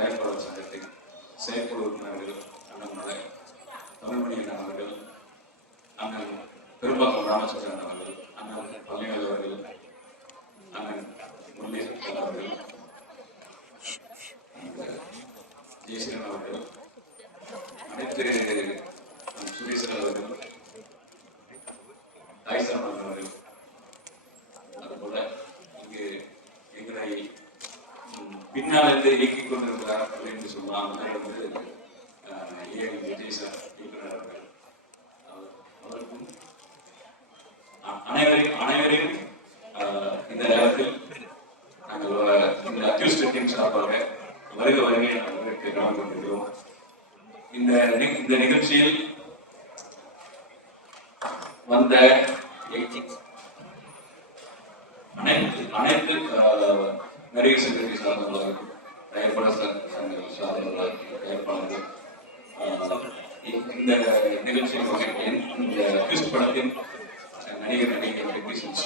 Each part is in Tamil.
தயாரிப்பாளர் சங்கத்தின் செயற்குழு உறுப்பினர்கள் அண்ணன் மலை தமிழ்மணி அண்ணன் அவர்கள், அண்ணன் பெரும்பாக்கம் ராமச்சந்திரன் அவர்கள், அண்ணன் பழனிவேல் அவர்கள், அண்ணன் முரளிதரன் அவர்கள், ஜெயசீலன் அவர்கள், அனைத்து சுரேசன் அவர்கள், தாய்சரமன் அவர்கள், அதுபோல இங்கு எங்களை பின்னாலிருந்து இயக்கிக் கொண்டிருக்கிறார் அப்படின்னு சொல்லலாம். விஜய் சார் இயக்குனர் அவர்கள், அவருக்கும் அனைவரையும் இந்த நேரத்தில் நாங்கள் இந்த அக்யூஸ்ட் டீம் சார்பாக வருகை நாங்கள் கொண்டிருக்கிறோம். இந்த நிகழ்ச்சியில் வந்த அனைத்து நடிகர் சங்கத்தை சார்ந்தவர்கள், தயாரிப்பாளர் சங்கங்கள் சார்ந்தவர்கள், தயாரிப்பாளர்கள் இந்த நிகழ்ச்சியில் இந்த அக்யூஸ்ட் படத்தின் நடிகர் டெக்னீஷியன்ஸ்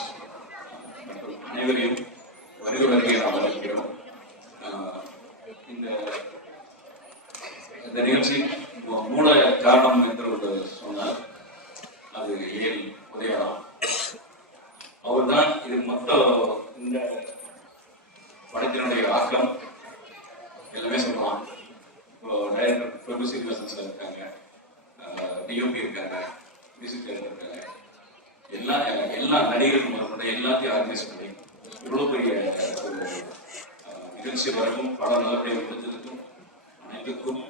மற்றும் அனைவரையும் வருகை நாம் வரவேற்கிறோம். இந்த நிகழ்ச்சி மூல காரணம் என்று சொன்னார், அது ஏல் உதயராம். அவர் தான் இது மொத்தம் இந்த படத்தினுடைய ஆக்கம் எல்லாமே சொல்லுவான். இப்போ டைரக்டர் பிரபு சீனிவாசன் சார் இருக்காங்க, டிஓபி இருக்காங்க, மியூசிக் டைரக்டர் இருக்காங்க, எல்லா நடிகர்கள் எல்லாத்தையும் ஆர்கனைஸ் பண்ணி இவ்வளோ பெரிய நிகழ்ச்சி வரவும் படம் நல்லபடியாக முடிஞ்சதுக்கும் அனைத்துக்கும்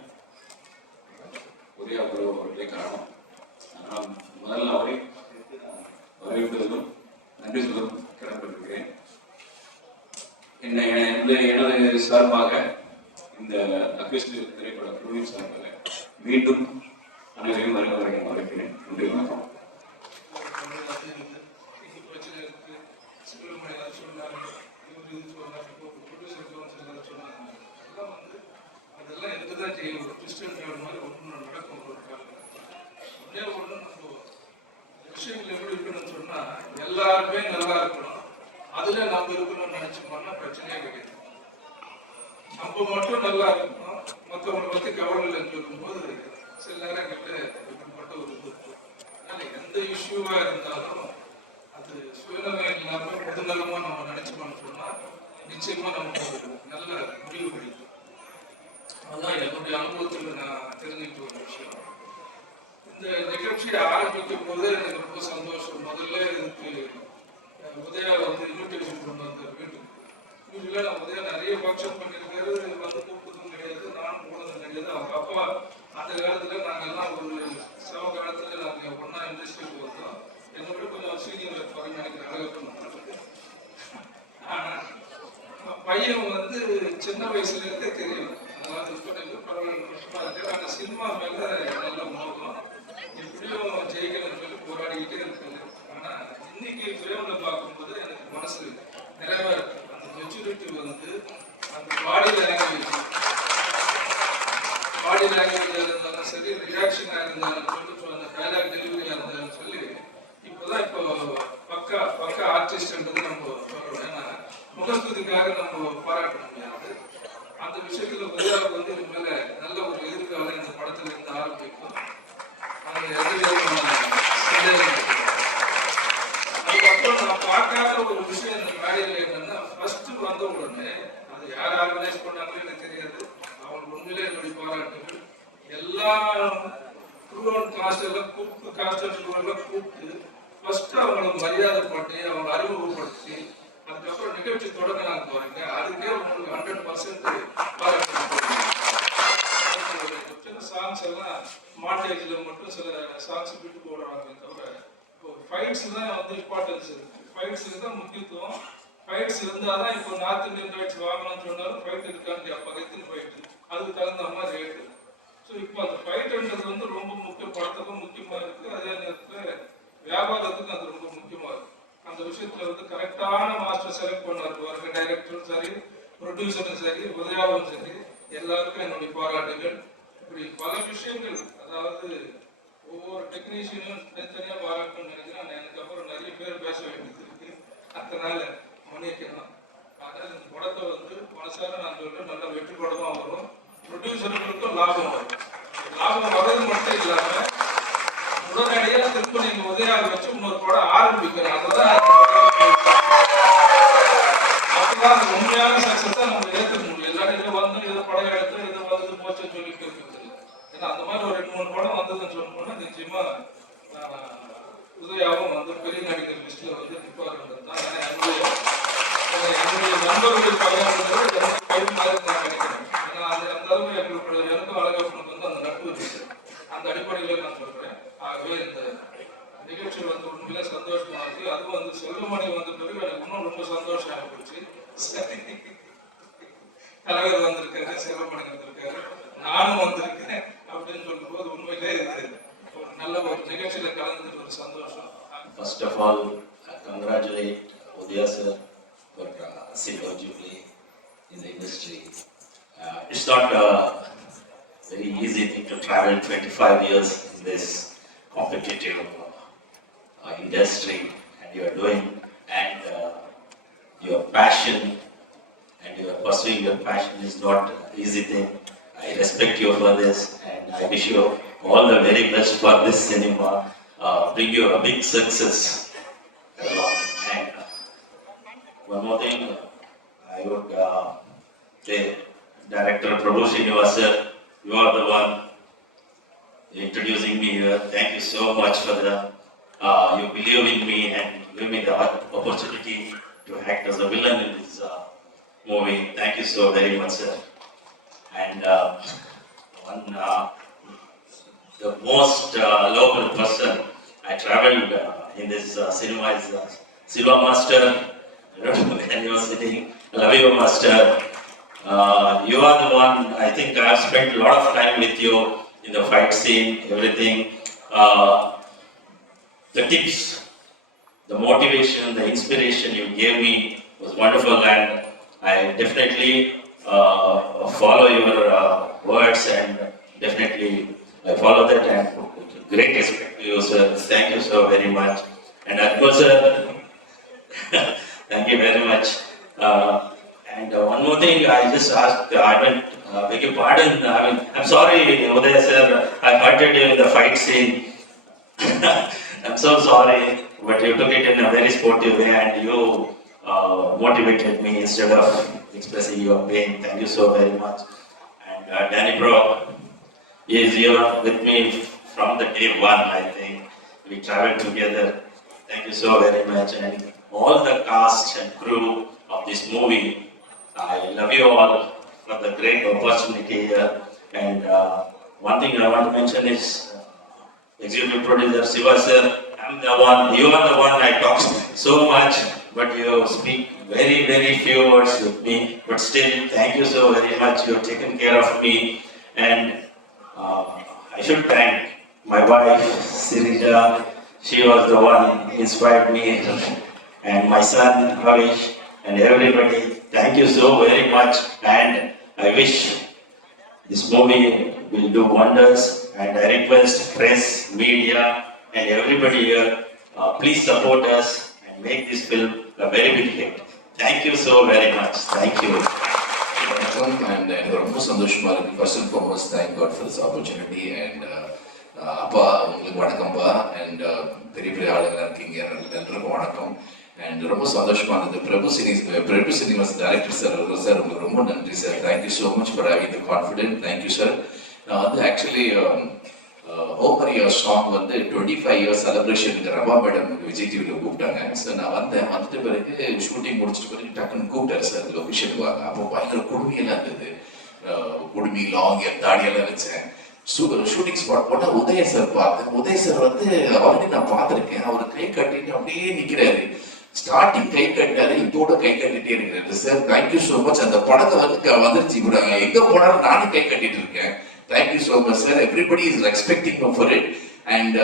ஒரே அவர்களே காரணம். அதனால் முதல்ல அவரை வரவேற்பதிலும் நன்றி சொல்லும் கடமைப்பட்டிருக்கிறேன். எனது சார்பாக இந்த அக்யூஸ்ட் திரைப்பட குழுவின் சார்பாக மீண்டும் அனைவரையும் வருகிறேன் வரவேற்கிறேன். நன்றி, வணக்கம். அதெல்லாம் எனக்கு தான் செய்யும். கிறிஸ்டியன் மாதிரி ஒன்று நடக்கும். ஒன்றே ஒன்று நம்ம விஷயங்கள் எப்படி இருக்கணும்னு சொன்னால் எல்லாருமே நல்லா இருக்கணும், அதில் நம்ம இருக்கணும்னு நினச்சோம்னா பிரச்சனையே கிடையாது. நம்ம மட்டும் நல்லா இருக்கணும், மற்றவங்களை பற்றி கவலை இல்லைன்னு சொல்லும்போது சில நேரங்களில் இப்படிப்பட்ட ஒரு இது இருக்கும். அதனால் எந்த இஷ்யூவாக இருந்தாலும் அது சுயநலம் இல்லாமல் பொதுநலமாக நம்ம நினச்சோம்னு சொன்னால் நிச்சயமாக நமக்கு ஒரு நல்ல முடிவு கிடைக்கும். அதுதான் என்னுடைய அனுபவத்தில் நான் தெரிஞ்சுக்கிட்ட ஒரு விஷயம். இந்த நிகழ்ச்சியை ஆரம்பிக்கும் போது எனக்கு ரொம்ப சந்தோஷம். முதல்ல இதுக்கு உதயா இன்விடேஷன் கொண்டு வந்தார் வீட்டுக்கு. யூஸ்வலாக நான் உதயா நிறைய ஒர்க்ஷாப் பண்ணியிருக்காரு, கூப்பிட்டதும் கிடையாது, நானும் போனதும் கிடையாது. அவங்க அப்பா அந்த காலத்தில் நாங்கள் எல்லாம் ஒரு சம காலத்தில் நாங்கள் ஒன்றா இண்டஸ்ட்ரிக்கு வந்தோம். என்னோட கொஞ்சம் சீனியர் இருப்பாங்க நினைக்கிறேன், அழகப்பன். ஆனால் பையன் சின்ன வயசுலேருந்தே தெரியும். அதாவது பரவாயில்ல சினிமா மேல நல்ல மோகம், எப்படியும் ஜெயிக்கணும்னு சொல்லி போராடிக்கிட்டே இருக்காங்க. ஆனா இன்னைக்கு ஃபிலிம்ல பார்க்கும்போது எனக்கு மனசு நிறைவா இருக்கு. அந்த மெச்சூரிட்டி அந்த பாடி லாங்குவேஜ் இருந்தாலும் சரி, ரியாக்ஷனா இருந்தாலும் சொல்லி, அந்த டைலாக் டெலிவரியா இருந்தாலும் சொல்லி, இப்போ பக்கா ஆர்டிஸ்ட்ன்றது நம்ம சொல்றோம். ஏன்னா முகஸ்துதிக்காக நம்ம பாராட்ட முடியாது. அந்த விஷயத்துல உதயாவுக்கு இது மேல நல்ல ஒரு எதிர்காலம் இந்த படத்துல இருந்து ஆரம்பிக்கும். அந்த அதுக்கப்புறம் நான் பார்க்காத ஒரு விஷயம் இந்த மேடையில் என்னன்னா, ஃபர்ஸ்ட் வந்த உடனே அது யார் ஆர்கனைஸ் பண்ணாங்களோ எனக்கு தெரியாது. அவங்க உண்மையிலே என்னுடைய பாராட்டுகள். எல்லா காஸ்ட் எல்லாம் கூப்பிட்டு ஃபர்ஸ்ட் அவங்களை மரியாதை பண்ணி அவங்க அறிமுகப்படுத்தி அதுக்கப்புறம் நிகழ்ச்சி தொடங்கினாங்க பாருங்க. அதுக்கே உங்களுக்கு 100% சாங்ஸ் எல்லாம் மாண்டேஜ்ல மட்டும் சில சாங்ஸ் விட்டு போடுறாங்க தவிர, இப்போ ஃபைட்ஸ் தான் இம்பார்ட்டன்ஸ் இருக்கு. ஃபைட்ஸுக்கு தான் முக்கியத்துவம். ஃபைட்ஸ் இருந்தால் தான் இப்போ நார்த் இந்தியன் ஃபைட்ஸ் வாங்கணும்னு சொன்னாலும் ஃபைட் இருக்கான்னு அப்போ எத்தனை ஃபைட்டு, அதுக்கு தகுந்த மாதிரி ரேட்டு. ஸோ இப்போ அந்த ஃபைட்டுன்றது ரொம்ப முக்கியம், படத்துக்கும் முக்கியமாக இருக்குது. அதே நேரத்தில் வியாபாரத்துக்கும் அது ரொம்ப முக்கியமாக இருக்குது. அந்த விஷயத்துல கரெக்டான மாஸ்டர் செலக்ட் பண்ணார் பாருங்க. டைரக்டரும் சரி, ப்ரொடியூசரும் சரி, உதயாவும் சரி, எல்லாருக்கும் என்னுடைய பாராட்டுகள். இப்படி பல விஷயங்கள், அதாவது ஒவ்வொரு டெக்னீஷியனும் தனித்தனியாக பாராட்டணும்னு நினைக்கிறேன். எனக்கு அப்புறம் நிறைய பேர் பேச வேண்டியது இருக்கு, அதனால மன்னிக்கணும். அதனால இந்த படத்தை மனசார நான் சொல்றேன், நல்ல வெற்றி படமாக வரும். ப்ரொடியூசர்களுக்கும் லாபம் வரும். லாபம் வர்றது மட்டும் இல்லாமல் உடனடியாக திரும்ப நீங்கள் உதயாவை வச்சு இன்னொரு படம் ஆரம்பிக்கிறோம். அதுதான் அப்பதான் அந்த உண்மையான சக்ஸஸை நம்ம ஏற்றுக்க முடியும். எல்லாரும் இதை வந்து இதை படம் எடுத்து இதை வந்து போச்சுன்னு சொல்லிட்டு இருக்கிறது இல்லை. ஏன்னா அந்த மாதிரி ஒரு 2-3 படம் வந்ததுன்னு சொன்னோம்னா நிச்சயமா உதயாவும் வந்து பெரிய நடிகர் லிஸ்ட்ல வந்து நிற்பாருன்றது தான். என்னுடைய நண்பர்கள் பையன்றது எனக்கு மாதிரி நான் நினைக்கிறேன். ஏன்னா அந்த அளவு எங்களுக்கு எனக்கும் அழகப்பனுக்கு வந்து அந்த நட்பு இருக்கு. அந்த அடிப்படையில் நான் சொல்றேன். ஆகவே இந்த நிகழ்ச்சி வந்து உண்மையிலே சந்தோஷமா இருக்கு. அதுவும் வந்து செல்வமணி வந்த பிறகு எனக்கு இன்னும் ரொம்ப சந்தோஷம் ஆகிப்போச்சு. தலைவர் வந்திருக்காரு, செல்வமணி வந்திருக்காரு, நானும் வந்திருக்கேன் அப்படின்னு சொல்லும்போது உண்மையிலே இது ஒரு நல்ல ஒரு நிகழ்ச்சியில கலந்துட்டு ஒரு சந்தோஷம். First of all, I congratulate Udaya sir for silver jubilee in the industry. It's not a very easy thing to travel 25 years in this competitive industry, and you are doing, and your passion and you are pursuing your passion is not an easy thing. I respect you for this, and I wish you all the very best for this cinema. Bring you a big success. And one more thing, I would say, Director Prabhu Srinivas, you are the one introducing me here. Thank you so much for the you believe in me and give me the opportunity to act as a villain in this movie. Thank you so very much, sir. And the most local person I traveled in this cinema is Silva Master. I don't know where you are sitting. I love you, Master. You are the one. I think I have spent a lot of time with you in the fight scene, everything. The tips, the motivation, the inspiration you gave me was wonderful, and I definitely follow your words, and definitely I follow that, and great respect to you, sir. Thank you so very much. And Akbar sir, thank you very much. And one more thing, I just asked, beg your pardon, I'm sorry, Udaya sir, I hurted you in the fight scene. I'm so sorry, but you took it in a very sportive way, and you motivated me instead of expressing your pain. Thank you so very much. And Danny Bro is here with me from the day one, I think. We traveled together. Thank you so very much. And all the cast and crew of this movie, I love you all for the great opportunity here. And one thing I want to mention is Executive Producer Siva sir, I'm the one, you are the one I talk so much, but you speak very, very few words with me. But still, thank you so very much. You've taken care of me. And I should thank my wife, Sirija. She was the one who inspired me. And my son, Havish, and everybody. Thank you so very much. And I wish this movie will do wonders. And I request press, media, and everybody here, please support us and make this film a very big hit. Thank you so very much. Thank you. And எனக்கு ரொம்ப சந்தோஷமா இருக்கு. First and foremost, thank God for this opportunity. And அப்பா உங்களுக்கு வணக்கம்ப்பா. And பெரிய பெரிய ஆளுங்க இருக்கீங்க, எல்லாருக்கும் வணக்கம். And ரொம்ப சந்தோஷமா இருந்தது. பிரபு சினிமாஸ் டைரக்டர் சார் உங்களுக்கு ரொம்ப நன்றி sir. Thank you so much for having the confidence. Thank you sir. நான் வந்து ஆக்சுவலி ஹோமரியா சாங் வந்து 25 இயர்ஸ் செலிப்ரேஷனுக்கு ரவா மேடம் விஜய் டிவியில் கூப்பிட்டாங்க. சார் நான் வந்துட்டு பிறகு ஷூட்டிங் முடிச்சிட்டு பிறகு டக்குன்னு கூப்பிட்டாரு சார் லொகேஷனுக்கு வாங்க. அப்போ பயங்கர குடுமையெல்லாம் இருந்தது. குடுமி லாங் தாடியெல்லாம் வச்சேன். ஷூட்டிங் ஸ்பாட் போட்டால் உதய சார் பார்த்தேன். உதய சார் வந்து ஆல்ரெடி நான் பார்த்துருக்கேன். அவர் கை கட்டிட்டு அப்படியே நிற்கிறாரு. ஸ்டார்டிங் கை கட்டினாரு, இதோட கை கட்டிட்டே இருக்கிறாரு. Sir thank you so much. அந்த படத்தை வந்துருச்சு. இப்போ எங்கே போனாலும் நானும் கை கட்டிட்டு இருக்கேன். Thank you so much, sir. Everybody is expecting for it. And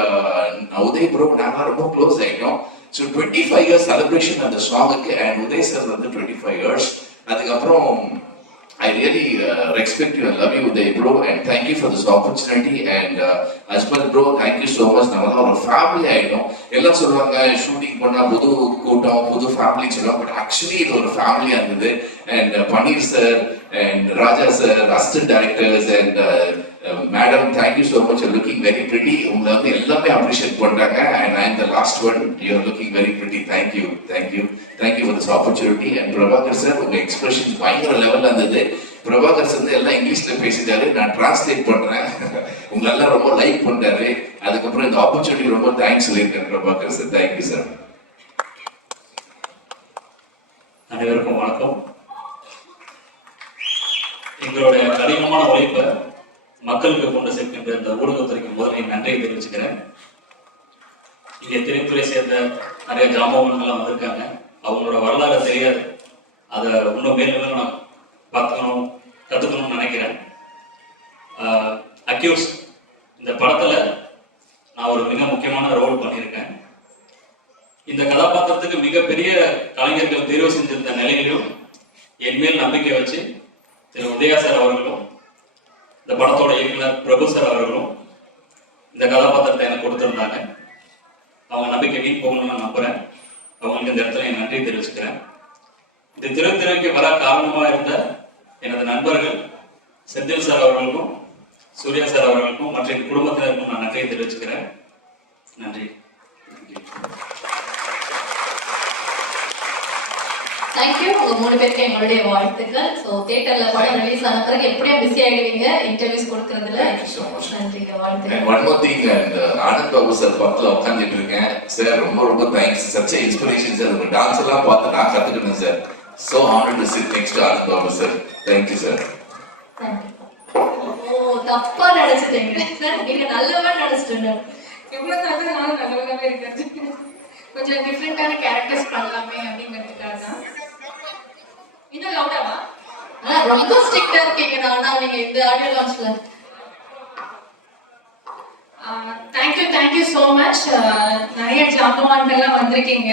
Uday bro, நாங்க ரொம்ப க்ளோஸ் ஆயிட்டோம். So 25 years celebration அந்த சாங்குக்கு, and Uday sir வந்து 25 years. அதுக்கப்புறம் I really respect you and love you, Uday bro, and thank you for this opportunity. And Ajmal bro, thank you so much. நம்மலாம் ஒரு ஃபேமிலி ஆயிடும். எல்லாம் சொல்லுவாங்க ஷூட்டிங் பண்ணா புது கூட்டம் புது ஃபேமிலி சொல்லுவாங்க, பட் ஆக்சுவலி இது ஒரு ஃபேமிலியா இருந்தது. And Panneer sir and Raja sir, assistant directors and madam, thank you so much. Looking very pretty. உங்களை வந்து எல்லாமே அப்ரிஷியேட் பண்றாங்க. And I am the last one. You are looking very pretty. Thank you for this opportunity. And Prabhakar sir, உங்க எக்ஸ்பிரஷன் பயங்கர லெவல்ல இருந்தது. பிரபாகர் சார் வந்து எல்லாம் இங்கிலீஷ்ல பேசிட்டாரு, நான் டிரான்ஸ்லேட் பண்றேன். உங்களெல்லாம் ரொம்ப லைக் பண்றாரு. அதுக்கப்புறம் இந்த ஆப்பர்ச்சுனிட்டி ரொம்ப தேங்க்ஸ் சொல்லியிருக்கேன் பிரபாகர் சார். Thank you sir. அனைவருக்கும் வணக்கம். எங்களுடைய கடினமான உழைப்பை மக்களுக்கு கொண்டு சேர்க்கின்ற இந்த ஊடகத்துறைக்கு முதலில் நன்றியை தெரிவிச்சுக்கிறேன். இங்கே திரைத்துறை சேர்ந்த நிறைய ஜாம்பவன்கள்லாம் வந்திருக்காங்க. அவங்களோட வரலாறு தெரியாது. அதை இன்னும் மேலும் நான் பார்த்துக்கணும், கற்றுக்கணும்னு நினைக்கிறேன். அக்யூஸ் இந்த படத்தில் நான் ஒரு மிக முக்கியமான ரோல் பண்ணியிருக்கேன். இந்த கதாபாத்திரத்துக்கு மிகப்பெரிய கலைஞர்கள் தேர்வு செஞ்சிருந்த நிலையிலும் என்மேல் நம்பிக்கை வச்சு திரு உதயா சார் அவர்களும் இந்த படத்தோட இயக்குனர் பிரபு சார் அவர்களும் இந்த கதாபாத்திரத்தை எனக்கு கொடுத்துருந்தாங்க. அவங்க நம்பிக்கை வீண் போகணும்னு நான் நம்புறேன். அவங்களுக்கு இந்த இடத்துல என் நன்றி தெரிவிச்சுக்கிறேன். இந்த திரைத்துறைக்கு வர காரணமா இருந்த எனது நண்பர்கள் செந்தில் சார் அவர்களுக்கும் சூர்யா சார் அவர்களுக்கும் மற்ற குடும்பத்தினருக்கும் நான் நன்றியை தெரிவிச்சுக்கிறேன். நன்றி. தேங்க்யூ. உங்க 3 பேருக்கு எங்களுடைய வாழ்த்துக்கள். ஸோ தியேட்டர்ல படம் ரிலீஸ் ஆன பிறகு எப்படியும் பிஸி ஆயிடுவீங்க இன்டர்வியூஸ் கொடுக்கறதுல. நன்றிங்க, வாழ்த்துக்கள். One more thing, Anand Babu sir பக்கத்துல உட்காந்துட்டு இருக்கேன் சார். ரொம்ப தேங்க்ஸ். Such inspiration sir. உங்க டான்ஸ் எல்லாம் பார்த்து நான் கத்துக்கிட்டேன் sir. So honored to sit next to Anand Babu sir. Thank you sir. ஓ, தப்பா நினைச்சிட்டீங்க. நீங்க நல்லவா நினைச்சிட்டீங்க. எவ்வளவு தவிர நானும் நல்லவனாவே இருக்கேன். கொஞ்சம் டிஃப்ரெண்டான கேரக்டர்ஸ் பண்ணலாமே அப்படிங்கிறதுக்காக தான். இன்னும் லவுடாவா? ரொம்ப ஸ்ட்ரிக்டா இருக்கீங்க. ஆனா நீங்க இந்த ஆடியோ லான்ச்ல தேங்க்யூ ஸோ மச். நிறைய ஜாம்பவான்கள்லாம் வந்திருக்கீங்க.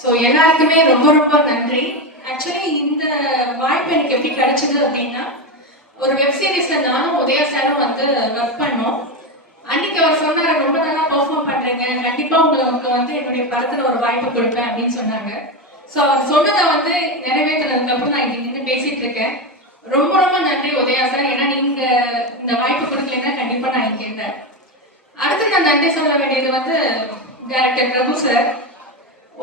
ஸோ எல்லாருக்குமே ரொம்ப நன்றி. ஆக்சுவலி இந்த வாய்ப்பு எனக்கு எப்படி கிடைச்சது அப்படின்னா, ஒரு வெப் சீரிஸ்ல நானும் உதயா சாரும் வந்து ஒர்க் பண்ணோம். அன்னைக்கு அவர் சொன்னார், ரொம்ப நல்லா பெர்ஃபார்ம் பண்றீங்க, கண்டிப்பா உங்களுக்கு வந்து என்னுடைய படத்துல ஒரு வாய்ப்பு கொடுப்பேன் அப்படின்னு சொன்னாங்க. ஸோ அவர் சொன்னதை வந்து நிறைவேற்றினதுக்கு அப்புறம் நான் இங்க நின்று பேசிட்டு இருக்கேன். ரொம்ப நன்றி உதயா சார். ஏன்னா நீங்க இந்த வாய்ப்பு கொடுக்கலைன்னா கண்டிப்பா நான் இங்க இருந்தேன். அடுத்து நான் நன்றி சொல்ல வேண்டியது வந்து டைரக்டர் பிரபு சார்.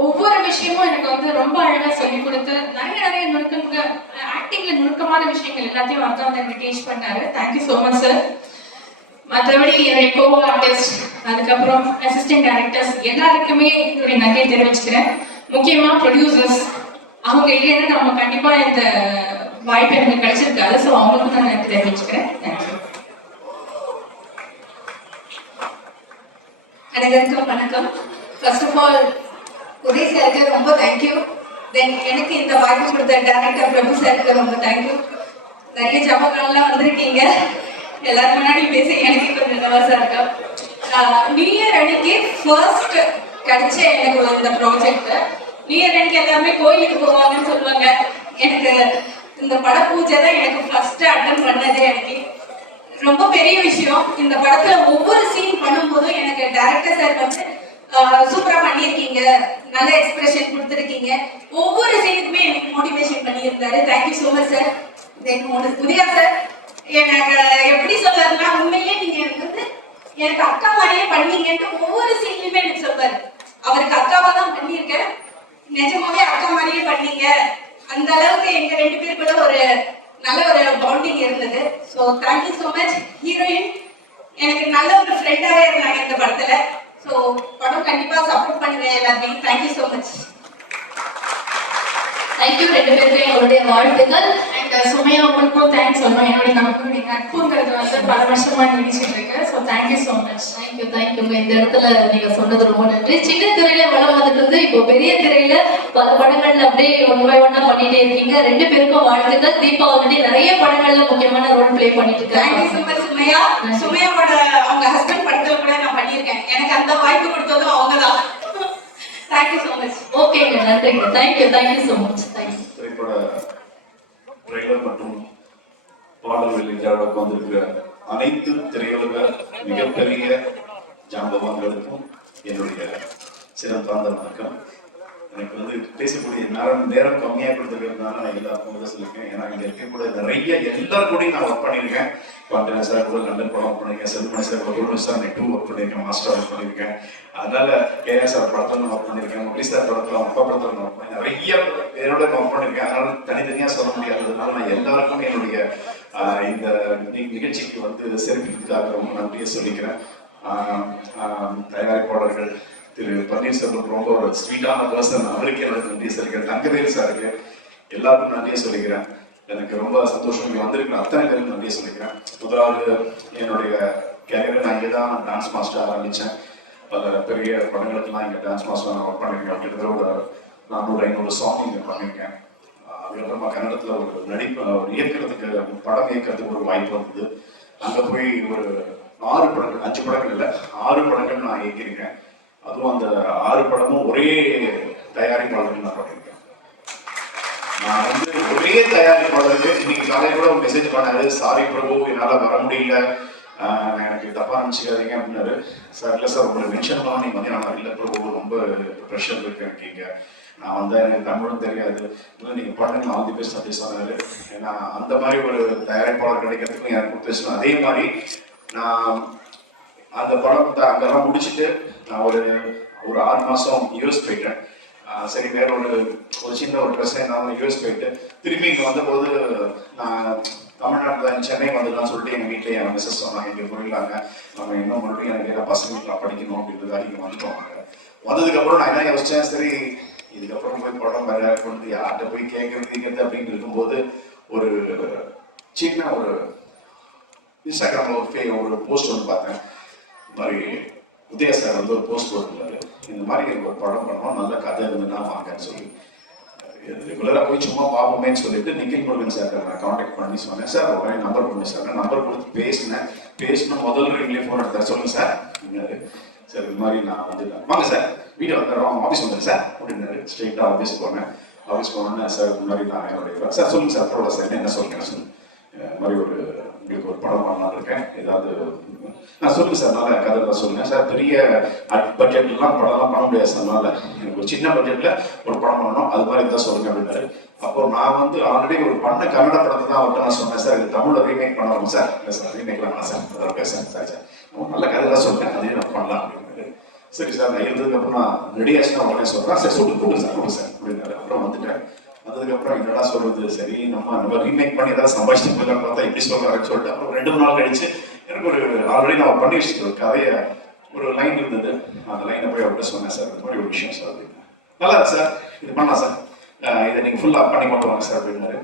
ஒவ்வொரு விஷயமும் எனக்கு வந்து ரொம்ப அழகா சொல்லி கொடுத்து நிறைய நுணுக்கங்க, ஆக்டிங்ல நுணுக்கமான விஷயங்கள் எல்லாத்தையும் வந்து எனக்கு டீச் பண்ணாரு. Thank you so much sir. மற்றபடி என்னுடைய கோ ஆர்டிஸ்ட், அதுக்கப்புறம் அசிஸ்டன்ட் டைரக்டர்ஸ் எல்லாருக்குமே என்னுடைய நன்றியை தெரிவிச்சுக்கிறேன். முக்கியமா ப்ரொடியூசர்ஸ், அவங்க இல்லைன்னா நம்ம கண்டிப்பா இந்த வாய்ப்பு எனக்கு கிடைச்சிருக்காது. ஸோ அவங்களுக்கு நான் நன்றி தெரிவிச்சுக்கிறேன். தேங்க்யூ. அனைவருக்கும் வணக்கம். ஃபர்ஸ்ட் ஆஃப் ஆல் உதய் சாருக்கு ரொம்ப தேங்க்யூ. தென் எனக்கு இந்த வாய்ப்பு கொடுத்த டைரக்டர் பிரபு சாருக்கு ரொம்ப தேங்க்யூ. நிறைய ஜாபங்கள்லாம் வந்திருக்கீங்க. எல்லாரும் முன்னாடி பேச எனக்கு கொஞ்சம் நர்வஸா இருக்கா. நியூ இயர் அன்னைக்கு ஃபர்ஸ்ட் கிடைச்ச எனக்கு இந்த ப்ராஜெக்ட். நியூ இயர் அன்னைக்கு எல்லாருமே கோயிலுக்கு போவாங்கன்னு சொல்லுவாங்க. எனக்கு இந்த பட பூஜை தான் எனக்கு ஃபர்ஸ்ட் அட்டன் பண்ணதே. எனக்கு ரொம்ப பெரிய விஷயம். இந்த படத்துல ஒவ்வொரு சீன் பண்ணும்போதும் எனக்கு டைரக்டர் சார் வந்து சூப்பரா பண்ணியிருக்கீங்க, நல்ல எக்ஸ்பிரஷன் கொடுத்துருக்கீங்க, ஒவ்வொரு சீனுக்குமே எனக்கு மோட்டிவேஷன் பண்ணியிருந்தாரு. Thank you so much sir. Then Udaya sir, எனக்கு எப்படி சொல்றாருன்னா, உண்மையிலேயே நீங்க எனக்கு வந்து எனக்கு அக்கா மாதிரியே பண்ணீங்கன்ட்டு ஒவ்வொரு சீன்லயுமே எனக்கு சொல்வாரு. அவருக்கு அக்காவா தான் பண்ணியிருக்கேன், நிஜமாவே அக்கா மாதிரியே பண்ணீங்க. அந்த அளவுக்கு எங்க 2 பேருக்குள்ள ஒரு நல்ல ஒரு பாண்டிங் இருந்தது. So thank you so much. Heroine எனக்கு நல்ல ஒரு ஃப்ரெண்டாவே இருந்தாங்க இந்த படத்துல. ஸோ படம் கண்டிப்பா சப்போர்ட் பண்ணுங்க எல்லாருமே. Thank you so much. தேங்க்யூ 2 பேருக்கும் எங்களுடைய வாழ்த்துக்கள். அண்ட் சுமையா உங்களுக்கும் தேங்க்ஸ் சொல்லணும். என்னுடைய நம்மளுடைய நட்புங்கிறது வந்து பல வருஷமா நீடிச்சிட்டு இருக்கு. So thank you so much. தேங்க்யூங்க. இந்த இடத்துல நீங்க சொன்னது ரொம்ப நன்றி. சின்ன திரையில வளம் வந்துட்டு இருந்து இப்போ பெரிய திரையில பல படங்கள்ல அப்படியே ஒன்னா பண்ணிட்டே இருக்கீங்க. 2 பேருக்கும் வாழ்த்துக்கள். தீபா ஆல்ரெடி நிறைய படங்கள்ல முக்கியமான ரோல் பிளே பண்ணிட்டு இருக்காங்க. தேங்க்யூ ஸோ மச் சுமையா. சுமையாவோட அவங்க ஹஸ்பண்ட் படத்துல கூட நான் பண்ணியிருக்கேன். எனக்கு அந்த வாய்ப்பு கொடுத்ததும் அவங்க தான். Thank you so much. ஓகேங்க, நன்றிங்க. Thank you so much. தேங்க்யூ. திரைப்பட ட்ரெய்லர் மற்றும் விழாவுக்கு வந்திருக்கிற அனைத்து திரையுலக மிகப்பெரிய ஜாம்பவான்களுக்கும் என்னுடைய சிறந்தாந்த வணக்கம். எனக்கு வந்து பேசக்கூடிய நேரம் கம்மியாக கொடுத்துருக்கிறதுனால நான் எல்லாருக்கும் தான் சொல்லியிருக்கேன். ஏன்னா இங்கே இருக்கக்கூடிய நிறைய எல்லாரும் கூட நான் ஒர்க் பண்ணியிருக்கேன். பாண்டியன் சார் கூட லண்டன் படம் ஒர்க் பண்ணியிருக்கேன், செல்வமணி சார் கூட கூட சார் நெட் ஒர்க் பண்ணியிருக்கேன், மாஸ்டர் ஒர்க் பண்ணியிருக்கேன். அதனால கேஆர் சார் படத்தில் ஒர்க் பண்ணியிருக்கேன், முரளி சார் படத்தில் அப்பா படத்தில் ஒர்க் பண்ணி நிறைய பேரோட ஒர்க் பண்ணியிருக்கேன். அதனால தனித்தனியாக சொல்ல முடியாததுனால நான் எல்லாருக்கும் என்னுடைய இந்த நிகழ்ச்சிக்கு வந்து சிறப்பிக்கிறதுக்காக ரொம்ப நன்றியை சொல்லிக்கிறேன். தயாரிப்பாளர்கள் திரு பன்னீர்செல்வம் ரொம்ப ஒரு ஸ்வீட்டான பர்சன், அவருக்கு எனக்கு நன்றி சொல்லிக்கிறேன். தங்கவேல் சாருக்கு எல்லாருக்கும் நன்றியை சொல்லிக்கிறேன். எனக்கு ரொம்ப சந்தோஷம் இங்கே வந்திருக்கிற அத்தனை பேருக்கு நன்றியை சொல்லிக்கிறேன். முதலாவது என்னுடைய கேரியரை நான் இங்கே தான் டான்ஸ் மாஸ்டர் ஆரம்பித்தேன். பல பெரிய படங்களுக்கெல்லாம் இங்கே டான்ஸ் மாஸ்டர் நான் ஒர்க் பண்ணியிருக்கேன். கிட்டத்தட்ட ஒரு 400-500 சாங் இங்கே பண்ணியிருக்கேன். அதுக்கப்புறமா கன்னடத்தில் ஒரு ஒரு இயக்கிறதுக்கு படம் இயக்கிறதுக்கு ஒரு வாய்ப்பு வந்தது. அங்கே போய் ஒரு 6 படங்கள் 5 படங்கள் இல்லை 6 படங்கள் நான் இயக்கியிருக்கேன். அதுவும் அந்த 6 படமும் ஒரே தயாரிப்பாளர்கள் நான் பண்ணியிருக்கேன். நான் வந்து ஒரே தயாரிப்பாளருக்கு இன்னைக்கு காலையில் கூட மெசேஜ் பண்ணாரு, சாரி பிரபு என்னால் வர முடியல, எனக்கு தப்பா நினச்சிக்காதீங்க அப்படின்னாரு. சார் இல்லை சார் உங்களை மென்ஷன் பண்ணலாம், நீங்கள் வந்து நான் இல்லை பிரபு ரொம்ப ப்ரெஷர் இருக்கு எனக்கு இங்கே, நான் வந்து எனக்கு தமிழும் தெரியாது, இல்லை நீங்கள் பண்ணுங்க நான் வந்து பேச அப்படி சொன்னார். ஏன்னா அந்த மாதிரி ஒரு தயாரிப்பாளர் கிடைக்கிறதுக்கும் எனக்கு கொடுத்து அதே மாதிரி நான் அந்த படம் அங்கெல்லாம் முடிச்சுட்டு நான் ஒரு 6 மாதம் யூஎஸ் போயிட்டேன். சரி வேற ஒரு சின்ன ஒரு பிரச்சனை நான் யூஎஸ் போயிட்டு திரும்பி இங்கே வந்தபோது நான் தமிழ்நாட்டில் சென்னை வந்துடலாம்னு சொல்லிட்டு எங்கள் வீட்டில் என் மிஸ்ஸஸ் சொன்னாங்க, இங்கே போயிடலாங்க, நம்ம இன்னும் மறுபடியும் எனக்கு எல்லாம் பசங்களுக்குலாம் படிக்கணும் அப்படின்றதால இங்கே வந்துட்டோம். வந்ததுக்கப்புறம் நான் என்ன யோசித்தேன், சரி இதுக்கப்புறம் போய் படம் வேற கொண்டு யார்கிட்ட போய் கேட்கறது அப்படின்னு இருக்கும்போது ஒரு சின்ன ஒரு இன்ஸ்டாகிராமில் ஒரு போஸ்ட் ஒன்று பார்த்தேன். இந்த மாதிரி உதய சார் வந்து ஒரு போஸ்ட் போட்டிருந்தாரு, இந்த மாதிரி எனக்கு ஒரு படம் பண்ணோம், நல்ல கதை இருந்துன்னா வாங்கன்னு சொல்லி. ரெகுலராக போய் சும்மா பார்ப்போமேன்னு சொல்லிட்டு நிக்கில் முருகன் சார் நான் கான்டாக்ட் பண்ணி சொன்னேன். சார் உடனே நம்பர் பண்ணி சார் நம்பர் கொடுத்து பேசின முதல் ரிங்லேயே ஃபோன் எடுத்தார். சொல்லுங்கள் சார் அப்படின்னாரு. சார் இது மாதிரி நான் வந்து வாங்க சார் வீட்டை வந்துடுறோம், ஆஃபீஸ் வந்துடுறேன் சார் அப்படின்னாரு. ஸ்ட்ரெயிட்டாக ஆஃபீஸ் போனேன். ஆஃபீஸ் போனோன்னே சார் இந்த மாதிரி நான் என்னுடைய சார் சொல்லுங்கள் சார் பரவாயில்ல சார் என்ன சொல்லுங்கள் சார், இந்த மாதிரி உங்களுக்கு ஒரு படம் பண்ணலான்னு இருக்கேன், ஏதாவது சொல்லுங்கள் சார் நல்ல கதை தான் சொல்லுங்கள் சார், பெரிய பட்ஜெட்லாம் படம்லாம் பண்ண முடியாது சார், அதனால எனக்கு ஒரு சின்ன பட்ஜெட்டில் ஒரு படம் பண்ணணும், அது மாதிரி தான் சொல்லுங்கள் அப்படின்னாரு. அப்போ நான் வந்து ஆல்ரெடி ஒரு பண்ண கன்னட படத்தை தான் அவர்கிட்ட நான் சொன்னேன், சார் இது தமிழில் ரீமேக் பண்ணணும் சார், இல்லை சார் ரீமேக்லாம் வேணாம் சார், அதான் பேசுகிறேன் சார் சார் நல்ல கதை தான் சொல்லுங்கள், அதையும் நான் பண்ணலாம் அப்படின்னாரு. சரி சார் நான் இருந்ததுக்கப்புறம் நான் ரெடி ஆச்சுன்னா உடனே சொல்கிறேன், சார் சொல்லிட்டு கூப்பிடு சார் அப்படின்னாரு. அப்புறம் வந்துட்டேன். வந்ததுக்கப்புறம் என்னடா சொல்றது, சரி நம்ம ரீமேக் பண்ணி ஏதாவது சம்பாதிச்சு போயிடலாம் பார்த்தா எப்படி சொல்றாருன்னு சொல்லிட்டு அப்புறம் 2 நாள் கழிச்சு எனக்கு ஒரு ஆல்ரெடி நான் பண்ணி வச்சுட்டு ஒரு கதையை ஒரு லைன் இருந்தது, அந்த லைனை போய் அவர்கிட்ட சொன்னேன். சார் இந்த மாதிரி ஒரு விஷயம் சார் அப்படின்னு. நல்லா இருக்கு சார், இது பண்ணலாம் சார், இதை நீங்கள் ஃபுல்லாக பண்ணி கொண்டு வாங்க சார் அப்படின்னாரு.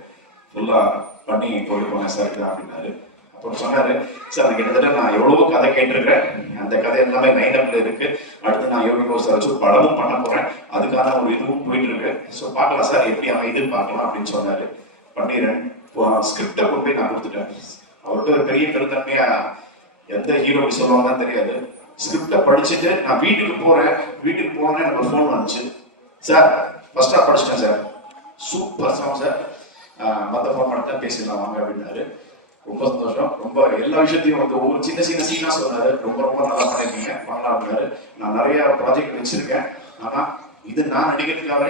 ஃபுல்லாக பண்ணி கொண்டு போங்க சார் இதுதான் அப்படின்னாரு. அப்புறம் சொன்னாரு, சார் கிட்டத்தட்ட நான் எவ்வளவோ கதை கேட்டிருக்கேன், அந்த கதை எல்லாமே லைனப்ல இருக்கு, அடுத்து நான் யோகி சார் வச்சு படமும் பண்ண போறேன், அதுக்கான ஒரு இதுவும் போயிட்டு இருக்கு, ஸோ பார்க்கலாம் சார் எப்படி அமைது பார்க்கலாம் அப்படின்னு சொன்னாரு. பண்ணிடுறேன். ஸ்கிரிப்டை கொண்டு போய் நான் கொடுத்துட்டேன். அவர்கிட்ட ஒரு பெரிய பெருந்தன்மையா எந்த ஹீரோக்கு சொல்லுவாங்கன்னு தெரியாது. ஸ்கிரிப்டை படிச்சுட்டு நான் வீட்டுக்கு போனேன் எனக்கு ஒரு ஃபோன் வந்துச்சு, சார் ஃபர்ஸ்டா படிச்சிட்டேன் சார், சூப்பர் சாங் சார், மற்ற ஃபோன் மட்டும் பேசிடலாம் வாங்க அப்படின்னாரு. ரொம்ப சந்தோஷம். ரொம்ப எல்லா விஷயத்தையும் வந்து ஒவ்வொரு சின்ன சீனா சொன்னாரு, ரொம்ப நல்லா பண்ணிருக்கீங்க பண்ணலாம் அப்படின்னாரு. நான் நிறைய ப்ராஜெக்ட் வச்சிருக்கேன், ஆனா இது நான் நடிக்கிறதுக்காக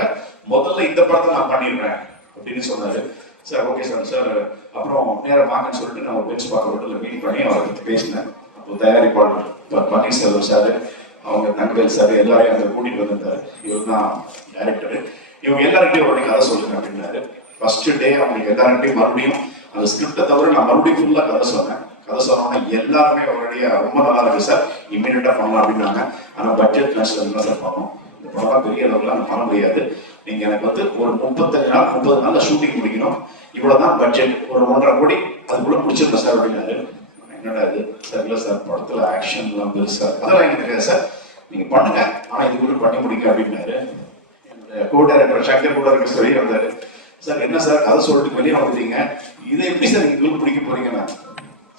முதல்ல இந்த படத்தை நான் பண்ணிடுறேன் அப்படின்னு சொன்னாரு. சார் ஓகே சார் அப்புறம் நேரம் வாங்கன்னு சொல்லிட்டு நான் ஒரு பெஞ்ச் பார்க்க ஹோட்டலில் மீட் பண்ணி அவரை பற்றி பேசினேன். அப்போ தயாரிப்பாளர் பன்னீர்செல்வம் சார், அவங்க தங்கவேல் சார் எல்லாரையும் அங்கே கூட்டிட்டு வந்திருந்தாரு. இவர் தான் டைரக்டரு. இவங்க எல்லார்கிட்டையும் அவருடைய கதை சொல்லுங்க அப்படின்னாரு. ஃபர்ஸ்ட் டே அவங்களுக்கு எல்லார்கிட்டையும் மறுபடியும் அந்த ஸ்கிரிப்டை தவிர நான் மறுபடியும் ஃபுல்லாக கதை சொன்னேன். கதை சொன்னோன்னா எல்லாருமே அவருடைய ரொம்ப நல்லா இருக்கு சார், இம்மீடியட்டாக பண்ணலாம் அப்படின்னாங்க. ஆனால் பட்ஜெட் நேஷனல் தான் சார் பண்ணோம், இந்த படம் பெரிய அளவில் நான் பண்ண முடியாது, நீங்கள் எனக்கு வந்து ஒரு 35 நாள் 30 நாளில் ஷூட்டிங் முடிக்கணும், இவ்வளோதான் பட்ஜெட், ஒரு 1.5 கோடி அதுக்குள்ளே பிடிச்சிருந்தேன் சார் அப்படின்னாரு. என்னடா இது சார், இல்லை சார் படத்தில் ஆக்ஷன்லாம் பெருசாக அதெல்லாம் எனக்கு தெரியாது சார், நீங்கள் பண்ணுங்க ஆனால் இதுக்குள்ளே பண்ணி முடிக்க அப்படின்னாரு. கோ டைரக்டர் சங்கர் கூட இருக்க சொல்லி வந்தாரு. சார் என்ன சார் கதை சொல்லிட்டு வெளியே வந்துட்டீங்க, இதை எப்படி சார் நீங்கள் பிடிக்க போறீங்கன்னா,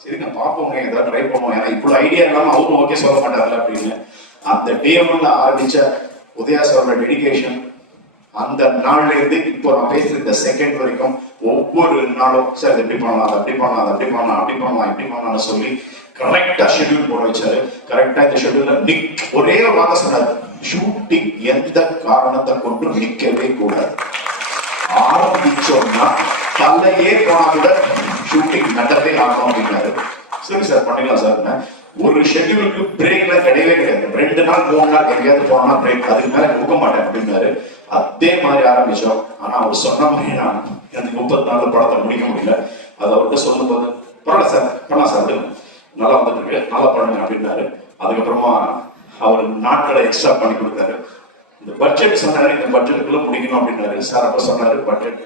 சரி நான் பார்ப்போங்க ஏதாவது ட்ரை பண்ணுவோம், ஏன்னா இப்போ ஐடியா இல்லாமல் அவரும் ஓகே சொல்ல மாட்டார்ல அப்படின்னு. அந்த டேமன்ல ஆரம்பிச்ச உதயா சாரோட டெடிகேஷன் அந்த நாள்ல இருந்து இப்போ நான் பேசுற இந்த செகண்ட் வரைக்கும் ஒவ்வொரு நாளும் சார் இது எப்படி பண்ணலாம், அதை அப்படி பண்ணலாம், அதை அப்படி பண்ணலாம், அப்படி பண்ணலாம், இப்படி பண்ணலாம்னு சொல்லி கரெக்டா ஷெட்யூல் போட வச்சாரு. கரெக்டா இந்த ஷெட்யூல்ல ஒரே ஒரு வார்த்தை சொன்னாரு, ஷூட்டிங் எந்த காரணத்தை கொண்டு நிற்கவே கூடாது. ஆரம்பிச்சோம்னா தலையே போனா கூட ஷூட்டிங் நடவே ஆகும் அப்படின்னாரு. சரி சார் பண்ணிடலாம் சார். ஒரு ஷெட்யூலுக்கு பிரேக்ல கிடையவே கிடையாது. 2 நாள் 3 நாள் எங்கேயாவது போனா பிரேக், அதுக்கு மேல கொடுக்க மாட்டேன் அப்படின்னாரு. அதே மாதிரி ஆரம்பிச்சோம். ஆனா அவர் சொன்ன மாதிரி நான் எனக்கு 30 நாள் படத்தை முடிக்க முடியல. அது அவர்கிட்ட சொல்லும் போது பரவாயில்ல சார் பண்ணலாம் சார், நல்லா வந்துட்டு இருக்கு, நல்லா பண்ணுங்க அப்படின்னாரு. அதுக்கப்புறமா அவர் நாட்களை எக்ஸ்ட்ரா பண்ணி கொடுத்தாரு. இந்த பட்ஜெட் சொன்னாரு, இந்த பட்ஜெட்டுக்குள்ள முடிக்கணும் அப்படின்னாரு சார். அப்ப சொன்னாரு பட்ஜெட்